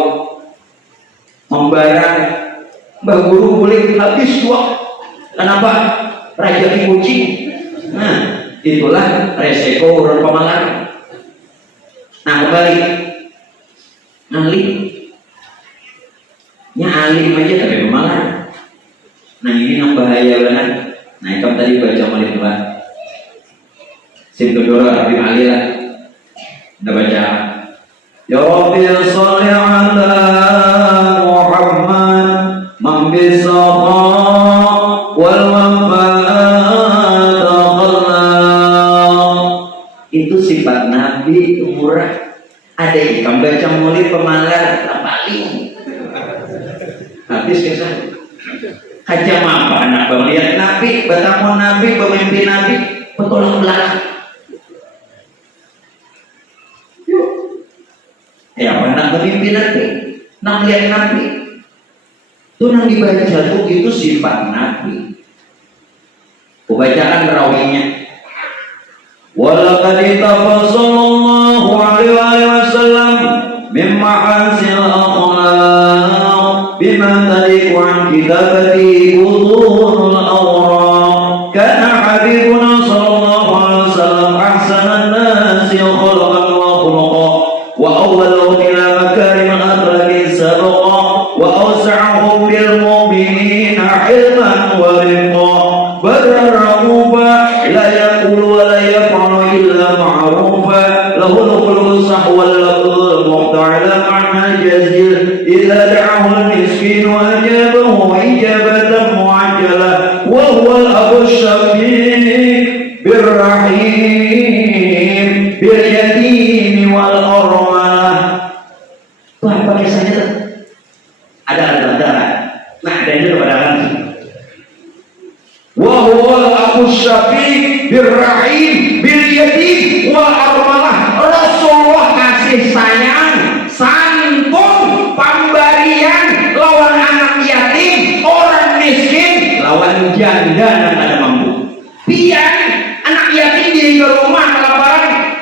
membarang. Mbak guru boleh habis uang. Kenapa? Raja kucing. Nah, itulah resiko orang pemalar. Nah kembali, alim, nya alim aja tapi pemalar. Nah ini yang bahaya banget. Nah itu tadi baca malik dua. Sim kedua Habib Ali lah. Udah baca. Ya Rabbi sholli ala Muhammad man bisaqa wal wafat. Itu sifat Nabi murah. Ada ikan baca mulut pemalar paling habis kisah. Kaca apa anak melihat Nabi, bertamu Nabi, pemimpin Nabi, petolak belakang. Yuk, ya anak pemimpin Nabi, nak lihat Nabi. Itu yang dibaca itu sifat Nabi. Kubacakan rawinya. Walaqad tafassalallahu alaihi wasallam mimma hasil akhlaq bima tadiku an kitabati budunul awraq kana habibuna sallallahu alaihi wasallam ahsanan nasi khalqan wa khuluqa wa awwaluhum ila makarim al-akhlaqi sabaqa wa awsa'uhum bil mu'minina ilman wa rifqa badarra'uba la yaqulu wa la yaf'alu illa ma'rufa lahu al-khuluq wal lafdh muhta'ala ma'na jazil idza da'ahu al-miskin wa ajabahu ijabatan mu'ajjala wa huwa al-abu syafiq birrahim bil yatim wal armah. Tuh apa kisahnya? Ada. Nah, ada itu pada kan. Wa huwa al-abu syafiq birrahim bil yatim wal armalah. Rasulullah kasih sayang, santun, pemberian lawan anak yatim, orang miskin, lawan janda dan ada mampu. Pian anak yatim di rumah kelaparan.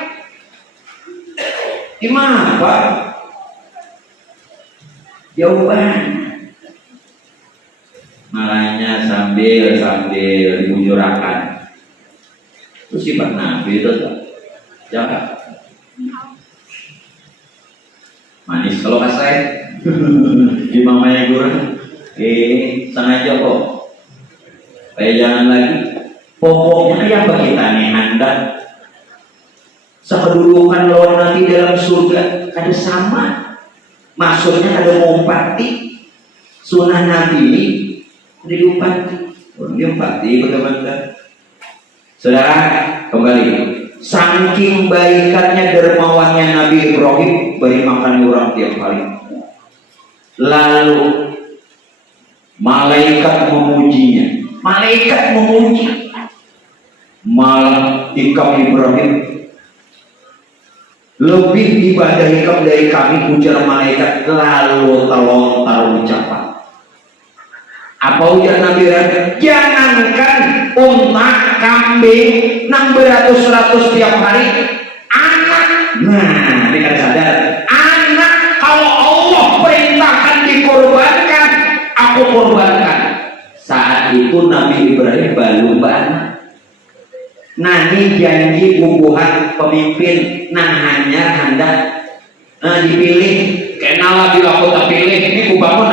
Gimana Pak? Jawaban. Makanya sambil dibujurakan. Itu sifat Nabi itu jangan manis kalau kasih di mamanya gurih sengaja kok kayak jangan lagi pokoknya yang bagi tani anda sekedudukan lawan nanti dalam surga ada sama maksudnya ada ngumpati sunnah Nabi ini diumpati bagaimana saudara kembali. Saking baikannya dermawannya Nabi Ibrahim beri makan orang tiap hari. Lalu malaikat memujinya. Malaikat memuji. Malah ikam Ibrahim lebih ibadahi dari kami ujar malaikat. Lalu telontar ucapan. Apa ujar Nabi Ibrahim? Jangankan unta, kambing, 600 tiap hari, anak. Nah, ini kan sadar. Anak kalau Allah perintahkan dikorbankan, aku korbankan. Saat itu Nabi Ibrahim baru anak. Nah, ini janji bubuhan pemimpin. Nah, hanya hendak dipilih. Kenalah bila aku tak pilih. Ini aku bangun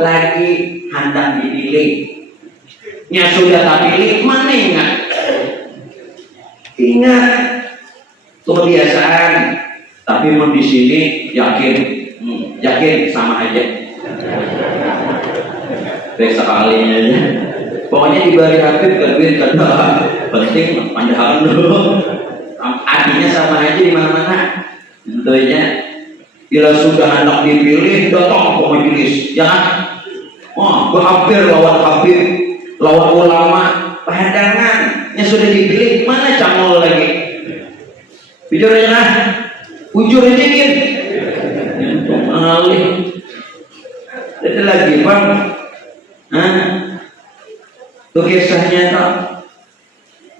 lagi. Hendak dipilih. Nya sudah tak pilih, mana ingat kebiasaan. Tapi mau di sini yakin sama aja. Sekalinya aja. Pokoknya diberi Habib ke duit kedua penting pandangan dulu. Artinya sama aja di mana-mana. Tentunya bila sudah anak dipilih datang ke majelis, ya kan? Hampir lawan Habib, lawan ulama, padangan yang sudah dipilih, mana cangol lagi? Jujur aja lah, ujur dikit, mengalih. Jadi lagi bang, tuh kisahnya tak?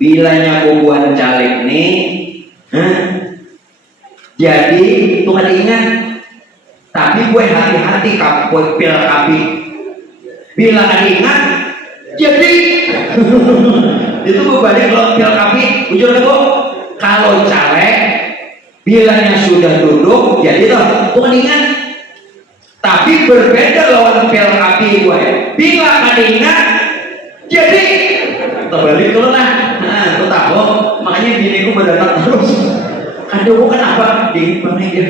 Bilanya bubuhan caleg nih, jadi tuh ada ingat, tapi gue hati-hati kapoi pil kapi. Bila ada ingat, jadi itu berbalik kalau pil kapi, ujur itu kalau caleg bilanya sudah duduk, jadi tuh ingat. Tapi berbeda lawan pil kapi gue. Bila ada ingat, jadi terbalik dulu lah. Nah, tuh tahu, makanya bini gue berdatang terus. Aduh, kenapa? Dingin banget ya.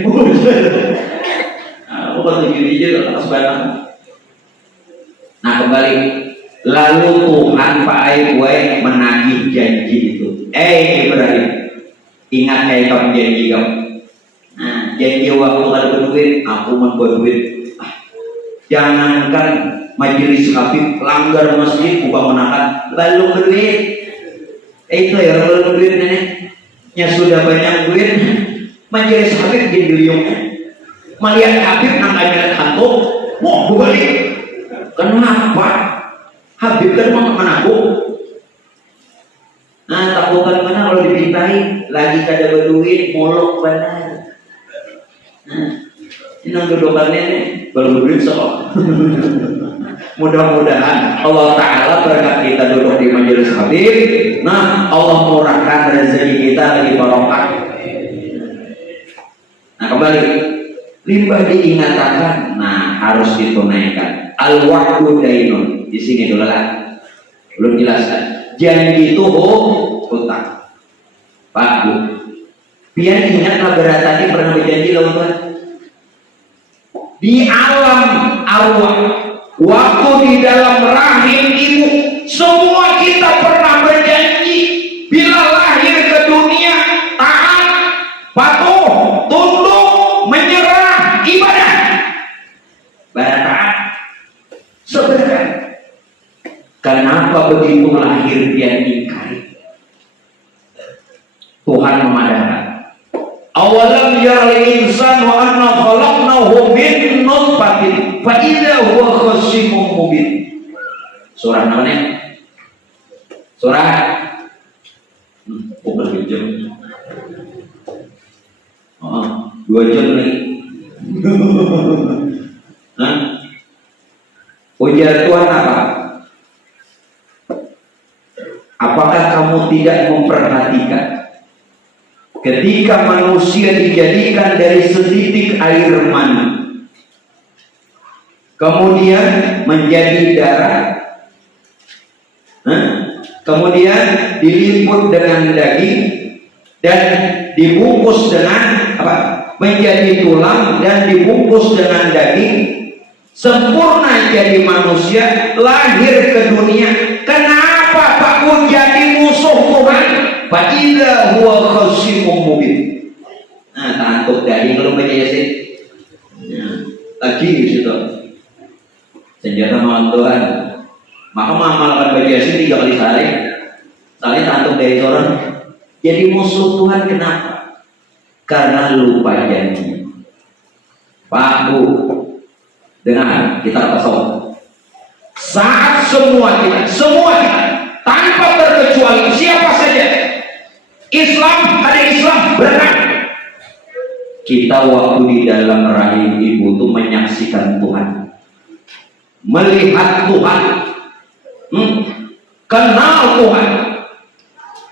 Aku kata jujur atas barang. Nah kembali, lalu Tuhan pakai gue menagih janji itu. Ibrahim, ingat kayak kamu janji kamu. Nah, janji waktu kada berduit, aku membuat duit. Jangankan majelis Habib langgar masjid bukan menahan lalu berduit. Itu ya lalu berduit nenek. Ya sudah banyak duit, majelis Habib jadi beliau. Melihat Habib nangkanya hantu, wah balik. Kenapa? Habib kan mau menabung. Nah takutan mana kalau dipintai lagi kada berduit molok benar. Nah, ini dudukannya nih baru berduit sok. Mudah-mudahan Allah Ta'ala berkat kita duduk di majelis Habib. Nah Allah murahkan rezeki kita lagi barokah. Nah kembali limbah diingatkan, nah harus ditunaikan. Al-wa'du dainun. Di sini dulu lah. Belum jelaskan. Janji itu hutang. Pak Bu. Biar ingatlah berat tadi pernah berjanji loh Tuhan. Di alam arwah, waktu di dalam rahim ibu, semua kita pernah berjanji bila lahir ke dunia taat, patuh, tunduk, menyerah, ibadah. Taat. Sebenarnya kenapa begitu lahir dia ingkari? Tuhan memadamkan. Awalam yaral insanu anna khalaqnahu min nutfatin fa idza huwa khasimun mubin. Surah mana? Surah berapa jam? 2 jam nih. Nah, ujar Tuhan apa? Apakah kamu tidak memperhatikan ketika manusia dijadikan dari setitik air mani, kemudian menjadi darah, kemudian diliput dengan daging dan dibungkus dengan apa? Menjadi tulang dan dibungkus dengan daging, sempurna jadi manusia, lahir ke dunia. Kenapa Pak Kun jadi musuh Tuhan? Fa'idha huwa khasimun mubin. Nah, tantuk daging kalau baca Yasin. Lagi di situ. Senjata melawan Tuhan. Maka mengamalkan baca Yasin 3 kali sehari. Soalnya tantuk dari orang. Jadi musuh Tuhan kenapa? Karena lupa janji. Pak Bu, dengar kita kosong. Saat semua kita tanpa terkecuali siapa saja Islam, ada Islam benar. Kita waktu di dalam rahim ibu itu menyaksikan Tuhan, melihat Tuhan, kenal Tuhan.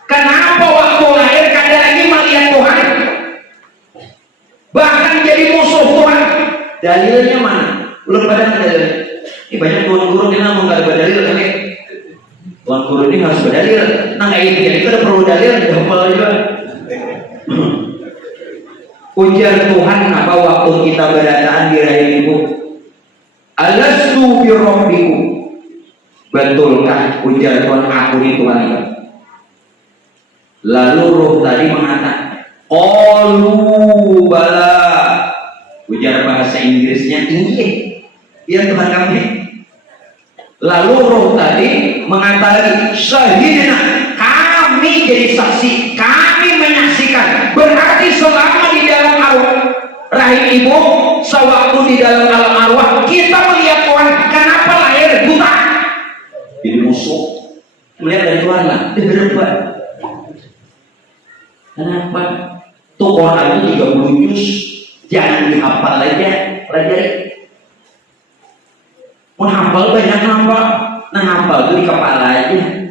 Kenapa waktu lahir kada lagi melihat Tuhan, bahkan jadi musuh Tuhan? Dalilnya mana? Belum pada dalil. Ini banyak tuan guru kita mau nggak berdalil kan? Tuan guru ini harus berdalil. Nah kayak ini jadi kita perlu dalil, hafal juga. Ujar Tuhan apa waktu kita berdataan di rahim ibu? Alastu bi rabbikum. Betulkah ujar Tuhan aku ini Tuhan itu? Lalu roh tadi mengatakan, qalu bala. Ujar bahasa Inggrisnya iya. Dia Tuhan kami. Lalu roh tadi mengatakan, syahidna, kami jadi saksi, kami menyaksikan. Berarti selama di dalam arwah rahim ibu, sewaktu di dalam alam arwah, kita melihat Tuhan. Kenapa lahir buta? Jadi musuh. Melihat dari Tuhan lah, depan. Kenapa? Tuh Quran itu 30 juz, jangan dihafal aja, pelajari. Mau hafal banyak hafal, nah hafal itu di kepala aja.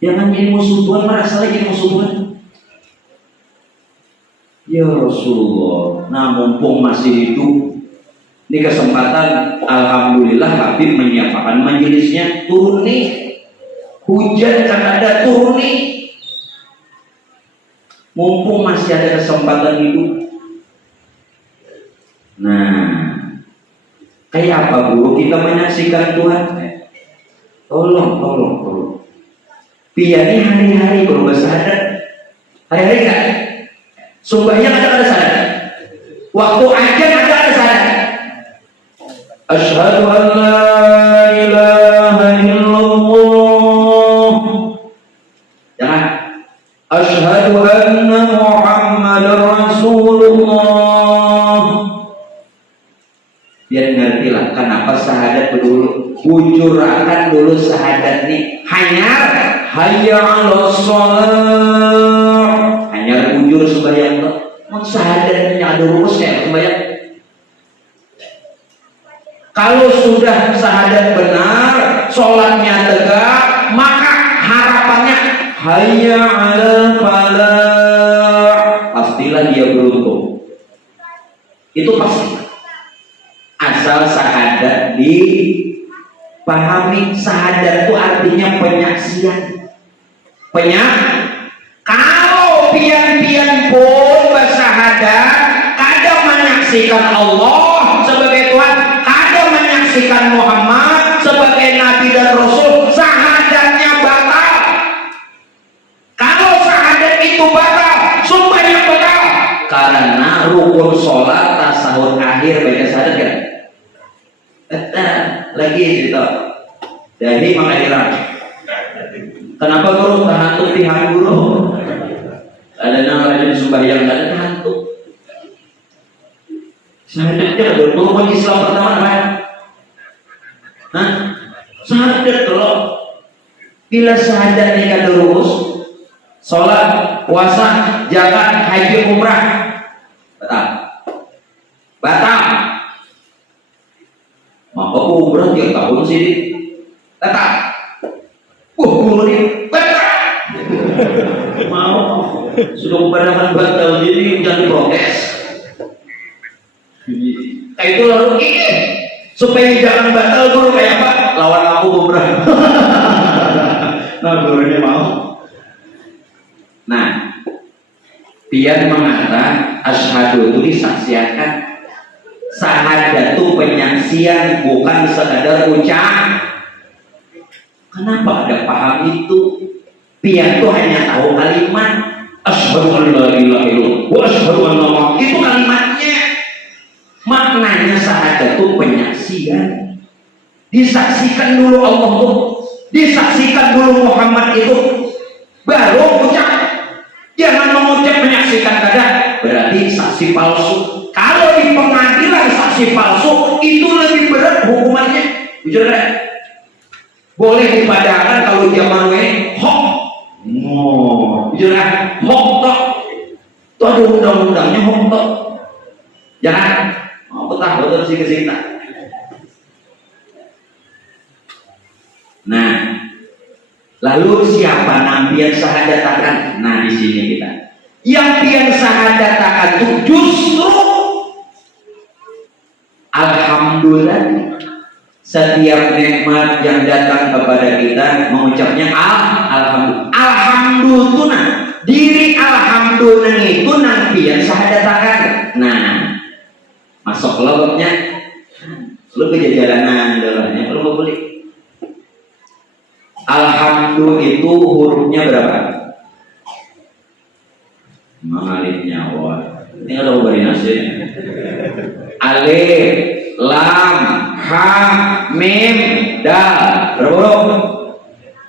Jangan jadi musuh Tuhan, merasa lagi musuh Tuhan. Ya Rasulullah, nah mumpung masih hidup, ini kesempatan, alhamdulillah Habib menyiapkan majelisnya, turun nih, hujan kan ada, turun nih. Mumpung masih ada kesempatan hidup. Nah, kayak apa guru kita menyaksikan Tuhan? Tolong. Biar ini hari-hari berubah sadar. Hari-hari kan? Sembahyang ada sadar. Waktu ajan ada sadar. Asyhadu an la ilaha illallah. Jangan. Asyhadu anna Muhammadar Rasulullah. Biar ngertilah kenapa syahadat dulu. Bujurakan dulu syahadat nih. Hanyar. Hayya 'alas shalah. Hanyar bujur sembahyang. Mau syahadatnya ada rumusnya sembahyang. Kalau sudah syahadat benar, sholatnya tegak, maka harapannya Hayya 'alal falah. pastilah dia beruntung. Itu pasti. Asal syahadat dipahami. Syahadat itu artinya penyaksian. Kalau pian-pian pun bersyahadat, kadang menyaksikan Allah sebagai Tuhan, kadang menyaksikan Muhammad sebagai Nabi dan Rasul, syahadatnya batal. Kalau syahadat itu batal, sembahyang batal. Karena rukun sholat tasawuf akhir baca syahadat kan? Lagi cerita dari Makassar. Kenapa guru terhantu pihak guru? Ada nama sembahyang ada terhantu. Syahadatnya berhubung Islam pertama apa? Hah? Syahadat dulu. Bila syahadatnya kan lurus, sholat, puasa, zakat, haji, umrah, batal. Maka umrah tiap tahun sih, batal. Guru ini batal. Mau sudah kepadatan batal jadi jangan protes. Kayak itu lalu ini supaya jangan batal guru kayak apa? Lawan aku umrah. Nah gurunya mau. Nah, Pian mengatakan asyhadu itu disaksikan. Syahadat itu penyaksian, bukan sekadar ucap. Kenapa ada paham itu? Pian itu hanya tahu kalimat asyhadu an la ilaha illallah wa asyhadu anna Muhammadan. Itu kalimatnya. Maknanya syahadat itu penyaksian. Disaksikan dulu Allah tuh, disaksikan dulu Muhammad itu, baru ucap. Jangan mengucap menyaksikan kadang, berarti saksi palsu. Kalau di pengadilan saksi palsu itu lebih berat hukumannya. Jujur kan? Boleh dipadahkan kalau zaman ini hoax. Jujur kan? Hoax toh. Itu ada undang-undangnya hoax toh. Jangan. Mau betah betul sih kesini. Nah, lalu siapa nampian syahadatakan? Nah, di sini kita. Yang pian syahadatakan itu justru alhamdulillah. Setiap nikmat yang datang kepada kita mengucapnya alhamdulillah. Alhamdulillah. Diri alhamdulillah itu nampian syahadatakan. Nah, masuk lobnya. Lu kejalanan dalahnya lu mau beli. Alhamdulillah itu hurufnya berapa? Alif nyawa. Ini ada ubari nasir. Alif, lam, ha, mim, dal. Berapa huruf?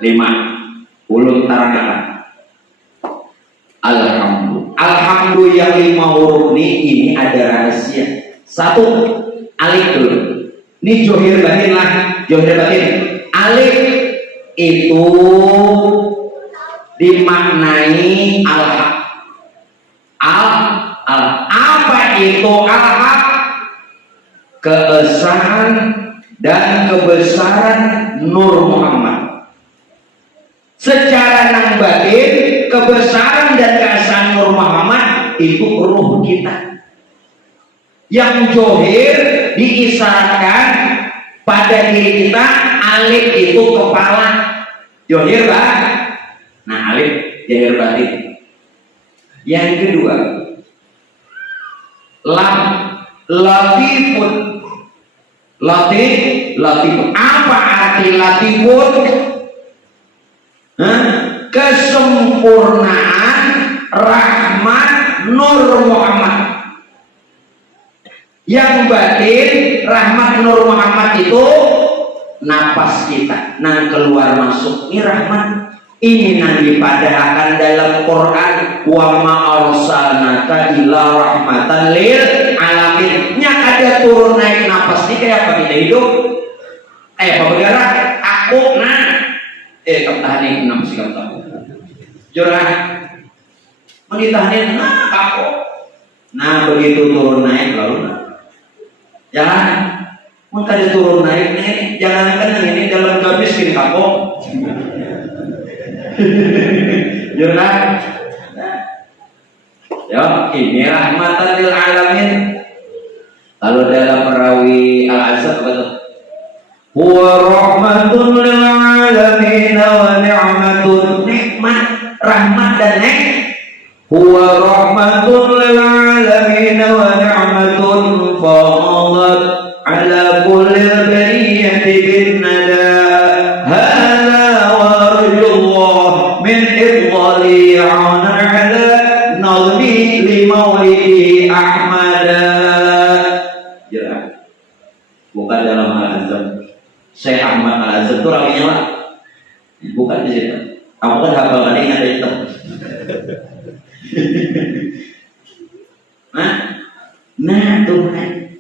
5. Ulun tarangkan. Alhamdulillah. Alhamdulillah yang 5 huruf ini ada rahasia. 1, alif dulu. Ini johir batin lah. Johir batin. Alif itu dimaknai al-haq. Apa itu al-haq? Keesahan dan kebesaran Nur Muhammad. Secara nang batin, kebesaran dan keesahan Nur Muhammad itu ruh kita. Yang johir diisyaratkan pada diri kita, alif itu kepala. Johir bah. Nah, alif jahir batin. Yang kedua, lam, latifun. Latifun. Apa arti latifun? Kesempurnaan rahmat Nur Muhammad. Yang batin rahmat Nur Muhammad itu napas kita, nang keluar masuk ini rahmat. Ini nang dipadahkan dalam Quran, wa ma arsalnaka illa rahmatan lil alamin. Nya ada turun naik napas ini kayak apa kita hidup? Apa begara? Aku kamu tahanin napas kamu tahu. Jurah menitahanin aku. Nah begitu turun naik lalu jangan mengkada turun naik nih, jangan kan ini dalam gabis gini kapok. Jurah ya ini rahmatan lil alamin. Lalu dalam perawi Al-Azhar apa tuh? Huwa rahmatun lil alamin wa ni'matun. Nikmat, rahmat dan huwa rahmatun lil alamin wa ni'matun fa'adat ala kulli bariyati bin nada. Hadha warjullah min ifdali ala nazmi li maulidi ahmada. Bukan dalam Al-Azhar. Syekh Ahmad Al-Azhar itu rawinya lah. Bukan di situ. Aku kan hafal ini ada itu. Nah tuh kan.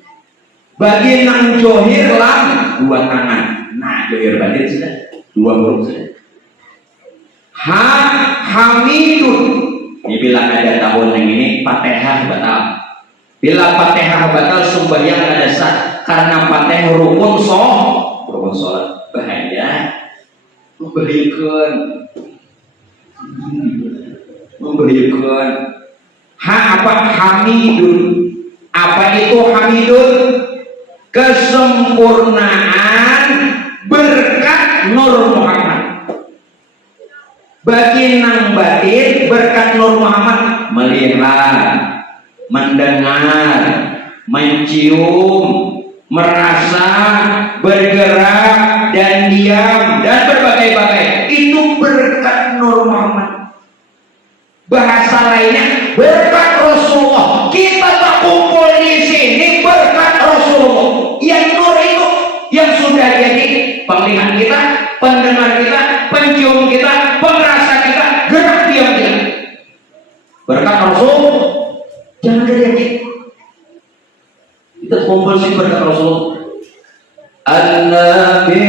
Bagi nang johir lam dua tangan. Nah johir batin sudah dua huruf sudah. Hamidun. Ini bila ada tahun yang ini Fatihah batal. Bila Fatihah batal sembahyang ada sah. Karena Fatihah rukun sholat bahaya, membahayakan. Apa hamidun? Apa itu hamidun? Kesempurnaan berkat Nur Muhammad. Bagi nang batin berkat Nur Muhammad melihat, mendengar, mencium, merasa, bergerak, dan diam, dan berbagai-bagai. Itu berkat Nur Muhammad. Bahasa lainnya berkat Rasulullah. Kita berkumpul di sini berkat Rasulullah. Yang Nur itu yang sudah jadi penglihat kita, pendengar kita, pencium kita, pengrasa kita, gerak diam kita. Berkat Rasul. Jangan jadi kita kumpul sih berkat Rasul. An-Nabi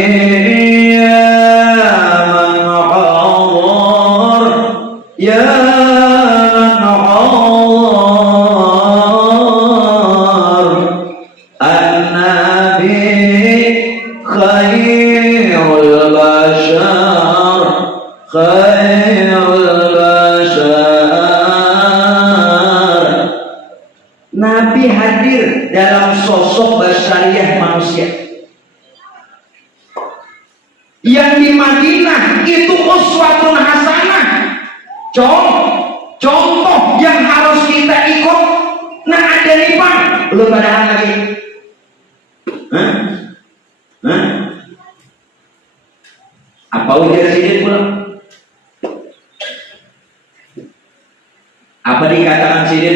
man hadir ya man hadir. An-Nabi khairul bashar khairul bashar. Nabi hadir dalam sosok basyariah manusia. Yang di Madinah itu uswatun hasanah. Contoh yang harus kita ikut. Nah ada lima. Belum padahal lagi. Apa ujar sini pulang? Apa dikatakan sini?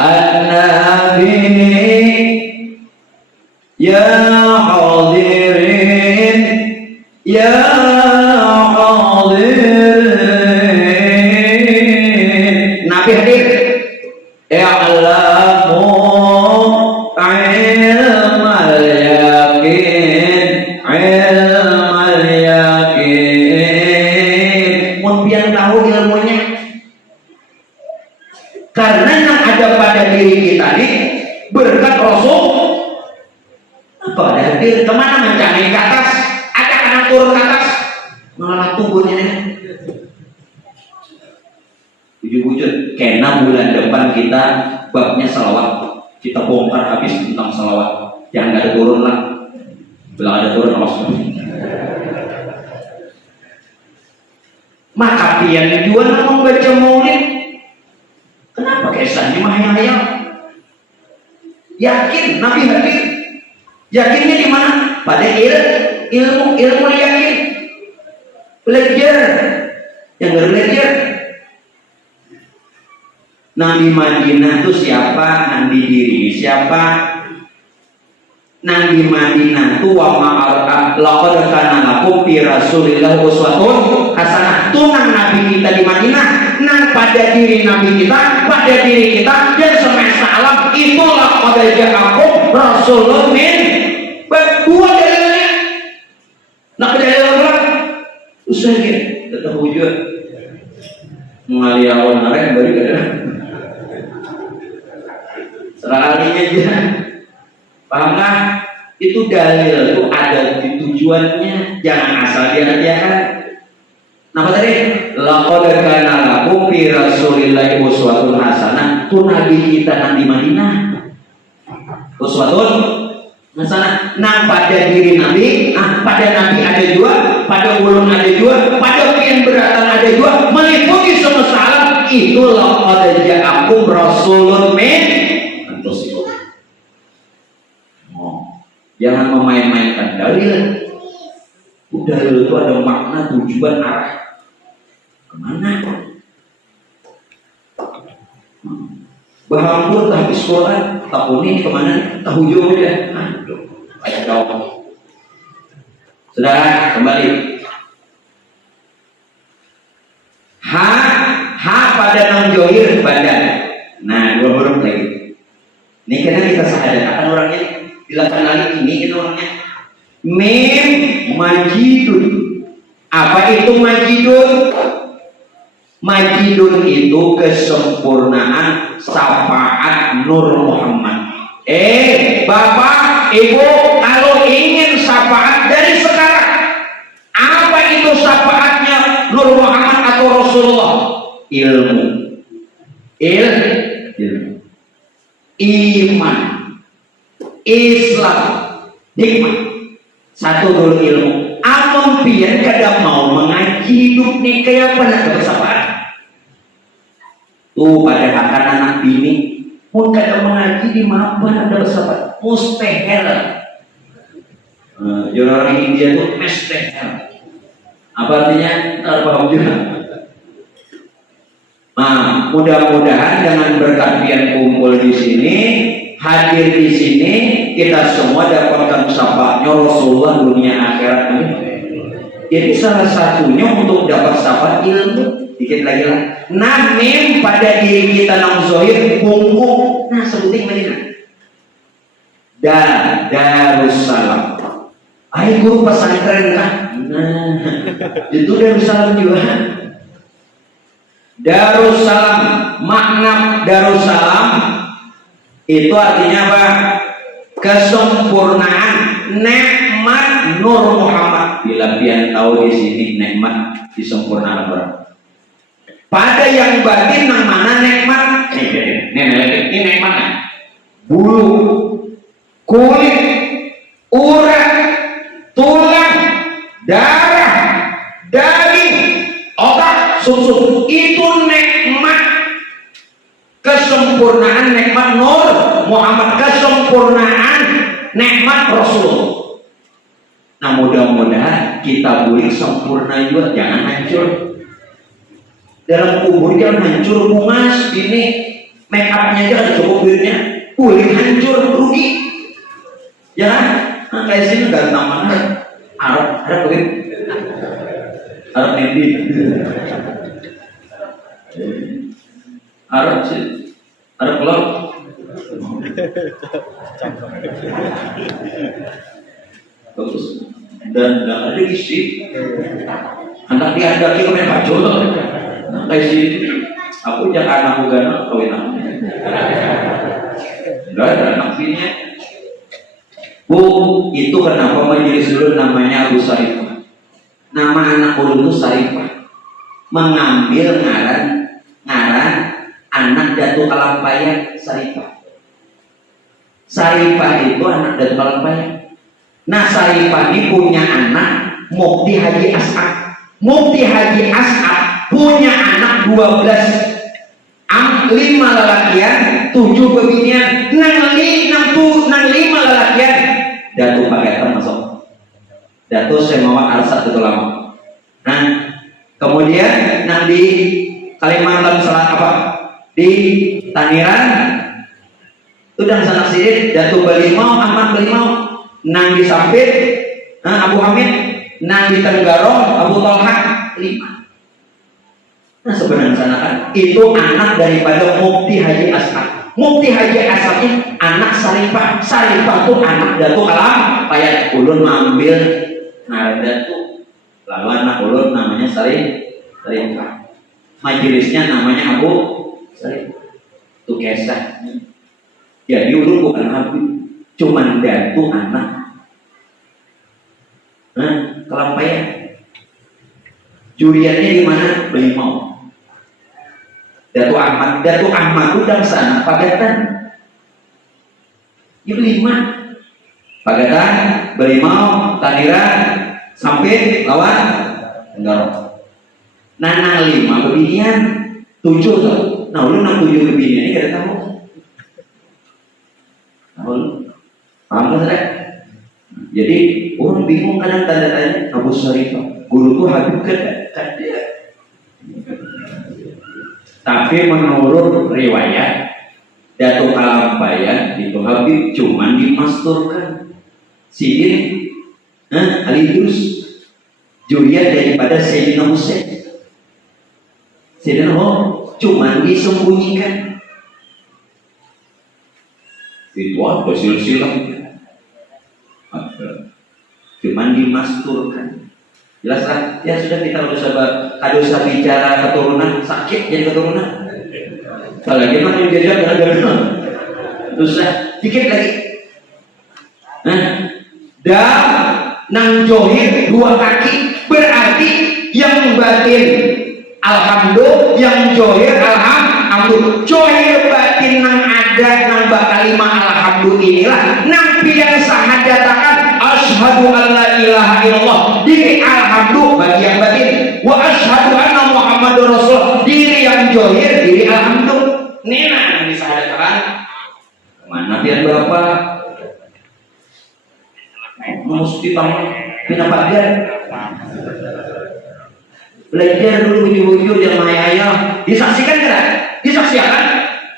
An-Nabi ya hadirin ya hadirin. Nabi hadir. I'lamu ilmal yakin ilmal yakin. Mun pian tahu ilmunya. Karena yang ada pada diri kita ini berkat Rasul. Apa ada hadir kemana mencari ke atas? Ada anak turun ke atas malah tubuhnya ini. Wujud-wujud. Karena bulan depan kita babnya salawat. Kita bongkar habis tentang salawat. Yang nggak ada turun lah. Bilang ada turun Rasul. Maka pian juga membaca maulid. Kenapa kisahnya mahayal? Yakin Nabi hadir. Yakinnya di mana? Pada ilmu yakin. Belajar. Yang nggak belajar Nang di Madinah itu siapa? Nang di diri siapa? Nang di Madinah itu wa ma'arka laqad kana lakum fi Rasulillah uswatun hasanah. Itu nang Nabi kita di Madinah, nang pada diri Nabi kita, pada diri kita dan semesta alam itu laqad ja'akum rasulun min dua dalilnya. Nak dalil apa? Usah gitu, tetap wujud. Ngaliawan arek bari kada. Sekalinya aja. Paham nggak? Itu dalil itu ada di tujuannya, jangan asal dia-diakan. Napa tadi? Laqad kana lakum fi Rasulillahi uswatun hasanah. Itu nabi kita nang di Madinah. Uswatun hasanah. Nang pada diri nabi, pada nabi ada dua, pada ulun ada dua, pada pian beratan ada dua, meliputi semesta alam. Itu laqad ja'akum rasulun min anfusikum. Jangan memain-mainkan dalil. Dalil itu ada makna, tujuan, arah kemana. Bahampur habis Quran, tahun ini kemana? Tahu jauh ya. Aduh, banyak jawab. Saudara, kembali. Ha pada non-johir badan. Nah, dua huruf lagi. Ini karena kita sahadakan orangnya. Dilakukan lagi ini itu orangnya. Mim majidun. Apa itu majidun? Majidun itu kesempurnaan syafaat Nur Muhammad. Bapak, Ibu, kalau ingin syafaat dari sekarang, apa itu syafaatnya Nur Muhammad atau Rasulullah? Ilmu, iman, Islam, hikmah. Satu dulu ilmu. Amon pian kada mau mengaji hidup nih kayak pernah bersahabat. Tuh pada akan anak bini, pun kada mengaji di mana ada bersahabat. Mustahil. Orang India tuh mustahil. Apa artinya? Ntar paham juga. Nah, mudah-mudahan dengan berkat pian kumpul di sini, hadir di sini, kita semua dapatkan syafaatnya Rasulullah dunia akhirat ini. Jadi salah satunya untuk dapat syafaat ilmu. Dikit lagi lah. Namim pada diri kita nang zohir bungkuk. Nah sebutin mana? Darussalam. Ayo guru pesantren kan? Nah itu Darussalam juga. Darussalam, makna Darussalam itu artinya apa? Kesempurnaan nikmat Nur Muhammad. Bila pian tahu di sini nikmat disempurnakan orang. Pada yang batin yang mana nikmat? Ini nikmatnya. Bulu, kulit, urat, tulang, darah, daging, otak, susu. Itu nikmat. Kesempurnaan nikmat Nur Muhammad, kesempurnaan nikmat Rasul. Nah mudah-mudahan kita boleh sempurna juga, jangan hancur. Dalam kubur jangan hancur, bungas ini make upnya aja ada cukup duitnya, boleh hancur, rugi. Jangan, nah kayak sini ganteng banget. Arab boleh, Arab nanti. Arab sih, Arab pulau. Bagus. Dan ada isi. Anak diandaki ke Pacul. Nah, isi. Aku jangan anak gana kawin aku. Enggak ada anak bininya. Bu, itu kenapa majelis dulu namanya Abu Sarifah. Nama anak ulun itu Sarifah. Mengambil ngaran anak Datuk Kalampayang Sarifah. Sarifah itu anak Datuk Kalampayang. Nah Sarifah ini punya anak Mufti Haji As'ad. Mufti Haji As'ad punya anak 12, 5 lelakian, 7 bebinian, nang 5 lelakian. Datuk pakai termasuk. Datuk saya mau Arsad itu lama. Nah kemudian nang di Kalimantan Selatan apa? di Tangiran udang sanak sidik Datu Balimau Ahmad Balimau nang di Sampit Abu Hamid nang di Tenggarong Abu Talha 5. Nah sebenarnya sana kan itu anak daripada Mufti Haji As'ad. Mufti Haji As'ad ini anak Saripah. Saripah itu anak Datu Kalam Payat ulun mengambil Datu lalu anak ulun namanya Saripah. Majelisnya namanya Abu Saripah. Itu kisah. Jadi ulun bukan Habib, cuman Datu anak Kelampaian. Juriannya di mana? Belimau. Datu Ahmad udang sana Pagatan. Ini 5. Pagatan, Belimau, Tangiran, sampai lawan Tenggarong. Nah 5 kebinian 7 tuh. Nah lu 7 kebinian ini kada tahu. Paham kan saya? Jadi orang bingung kadang tanda-tanya Abu Saripah guru tuh Habib kan dia. Tapi menurut riwayat Datu Kalampayan itu Habib cuman dimasturkan sidin aligus juriat daripada Sayyidina Husain. Sayyidina cuman disembunyikan. Itu apa silsilah? Cuman dimasturkan. Jelas kan? Ya sudah kita kada usah bicara keturunan, sakit jadi keturunan. Apalagi mah menjajah gara-gara. Susah. Dikit lagi. Dan nang johir 2 kaki berarti yang batin alhamdulillah, yang johir alhamdulillah. Johir batin nang ada nang bakalima alhamdulillah inilah nang biang sahadatakan asyhadu an la ilaha illallah diri alhamdulillah bagi yang batin wa asyhadu anna muhammadur rasul diri yang johir diri alhamdulillah. Nena yang disahadatakan kemana biar bapak mesti tamat pinapagan belajar dulu wujud yang ayah disaksikan kan? Disaksikan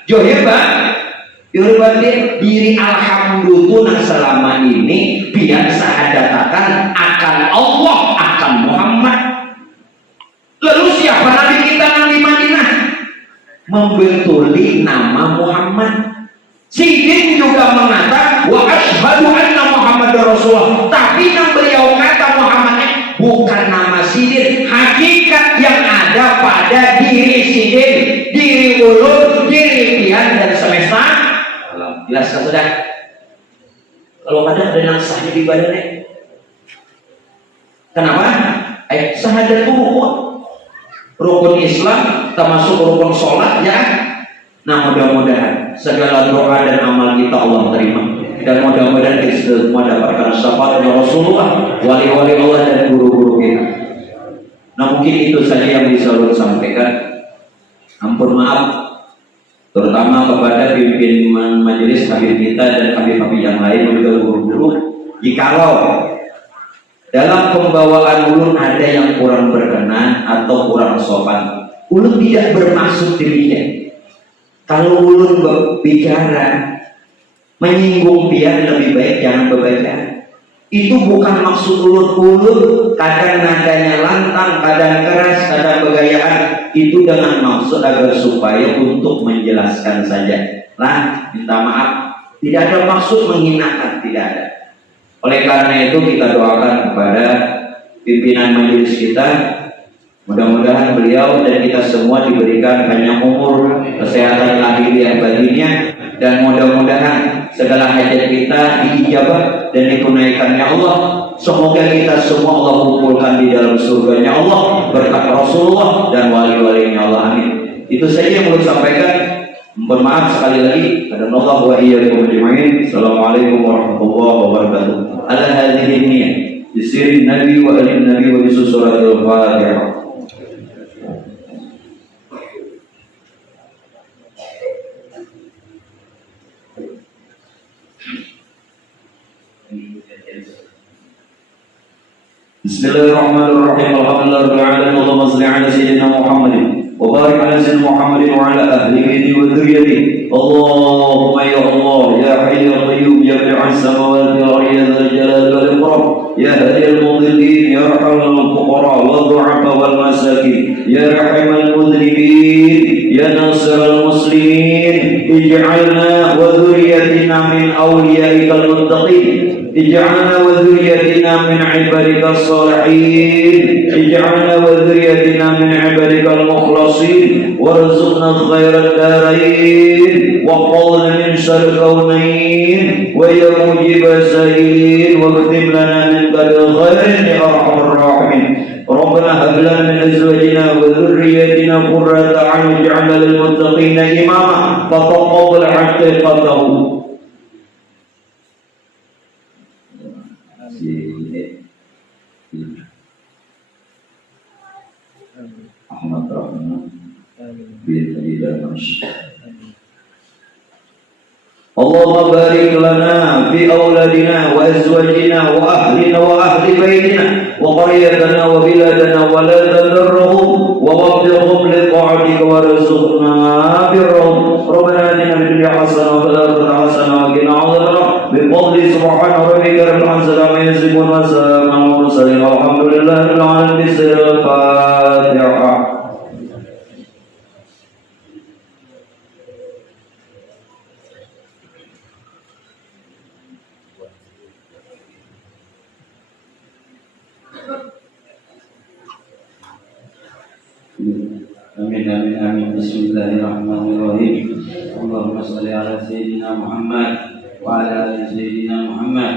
johir batin diri alhamdulillah selama ini biar sahadatakan akan Allah akan Muhammad. Lalu siapa nabi kita di Madinah membetuli nama Muhammad. Sidin juga mengatakan wa asyhadu anna Muhammadar Rasulullah, tapi yang beliau kata Muhammadnya bukan nama Sidin, hakikat yang ada pada diri Sidin, diri ulun, diri pian dan semesta. Jelas kan sudah? Kalau ada nangsahnya di badannya. Kenapa? Syahadat itu rukun Islam termasuk rukun sholat ya. Nah mudah-mudahan segala doa dan amal kita Allah terima, dan mudah-mudahan kita semua dapatkan syafaat Rasulullah, wali-wali Allah dan guru-guru kita. Nah mungkin itu saja yang bisa saya sampaikan. Ampun maaf terutama kepada pimpinan majelis Habib kita dan Habib-Habib yang lain juga guru-guru. Jikalau dalam pembawaan ulun ada yang kurang berkenan atau kurang sopan, ulun tidak bermaksud demikian. Kalau ulun berbicara menyinggung dia, lebih baik jangan berbicara. Itu bukan maksud ulun kadang nadanya lantang, kadang keras, kadang begayaan. Itu dengan maksud agar supaya untuk menjelaskan saja. Lah, minta maaf. Tidak ada maksud menghinakan, tidak ada. Oleh karena itu kita doakan kepada pimpinan majelis kita, mudah-mudahan beliau dan kita semua diberikan banyak umur, kesehatan lahiriah batinnya, dan mudah-mudahan segala hajat kita diijabah dan ditunaikannya Allah. Semoga kita semua Allah kumpulkan di dalam surganya Allah berkat Rasulullah dan wali-walinya Allah. Amin. Itu saja yang mau disampaikan. Mohon maaf sekali lagi. Hadanallahu wa iyyakum ajma'in. Assalamualaikum warahmatullahi wabarakatuh. Ala hadhihi niyyah bisirin nabi wa alin nabi wa bisusuratil Fatihah. Bismillahirrahmanirrahim. Alhamdulillahirabbil alamin. Allahumma shalli ala sayyidina Muhammadin وبارك على سيدنا محمد وعلى أهل بيته وذريته. اللهم يا الله يا حي يا قيوم يا بديع السماوات والأرض يا ذا الجلال والإكرام يا هادي المضلين يا أرحم الفقراء والضعفاء والمساكين يا رحم المذنبين يا ناصر المسلمين اجعلنا وذريتنا من أوليائك المتقين اجعلنا وذريتنا من عبادك الصالحين اجعلنا وذريتنا من عبادك المخلصين وارزقنا خير الدارين وقونا من شر الكونين ويا مجيب السائلين واختم لنا من قدر خير يا ارحم الراحمين. ربنا هب لنا من ازواجنا وذريتنا قرة اعين واجعلنا للمتقين اماما فتقبل حقيقته. Ahmad Rahman bin Didamas. Allahumma barik lana fi awladina wa azwajina wa ahlina wa ahli baitina wa qaryatana wa biladana wa la tadarruhum wa waffiqhum li ta'atika wa rizqna birrahum. Rabbana atina fid dunya hasanah wa fil akhirati hasanah wa qina adzabannar. Bi fadli subhana rabbika rabbil izzati amma yasifun wa salamun alal mursalin walhamdulillahi rabbil alamin. Al-Fatihah. Amin amin amin. Bismillahirrahmanirrahim. Allahumma shalli ala sayyidina Muhammad wa ala ali sayyidina Muhammad.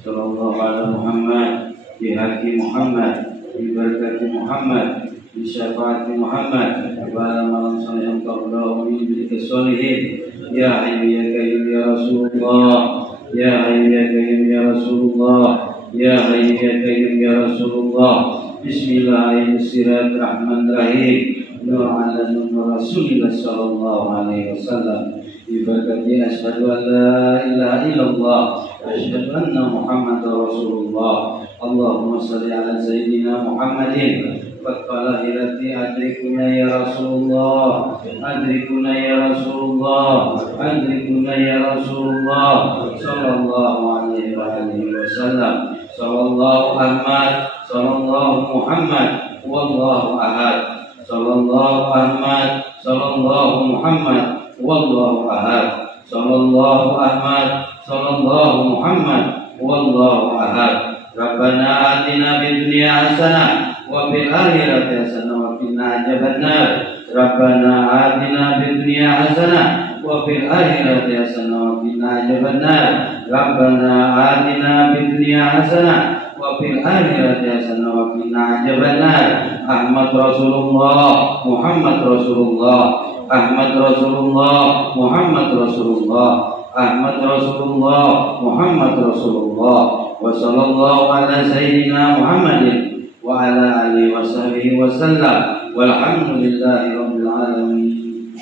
Sallallahu ala Muhammad bi haqqi Muhammad bi barakati Muhammad bi syafaati Muhammad wa ala man sallallahu ta'ala min bilika sholihin. Ya hayyu ya qayyum ya Rasulullah ya hayyu ya qayyum ya Rasulullah ya hayyu ya qayyum ya Rasulullah. Bismillahirrahmanirrahim. Nur ala nur Rasulillah sallallahu alaihi wasallam. Ibaratnya asyhadu an la ilaha illallah wa asyhadu anna Muhammadar Rasulullah. Allahumma shalli ala sayyidina Muhammadin. Qala hilati adrikuna ya Rasulullah. Adrikuna ya Rasulullah. Adrikuna ya Rasulullah sallallahu alaihi wasallam. Sallallahu Ahmad. Sallallahu Muhammad. Wallahu ahad. Sallallahu Ahmad, Sallallahu Muhammad, Wallahu ahad. Sallallahu Ahmad, Sallallahu Muhammad, Wallahu ahad. Rabbana atina fid dunya hasanah wa fil akhirati hasanah wa qina adzabannar. Rabbana atina fid dunya hasanah wa fil akhirati hasanah wa qina adzabannar. Rabbana atina fid dunya hasanah wa fil akhirati hasanah wa qina adzabannar. Ahmad Rasulullah, Muhammad Rasulullah, Ahmad Rasulullah, Muhammad Rasulullah, Ahmad Rasulullah, Muhammad Rasulullah. Wa sallallahu ala sayyidina Muhammadin wa ala alihi wa sahbihi wa sallam. Walhamdulillahi rabbil alamin.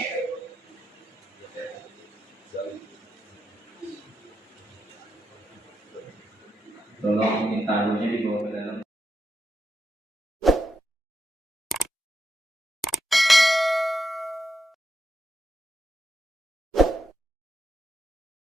Tolong ini taruhnya di bawah dalam.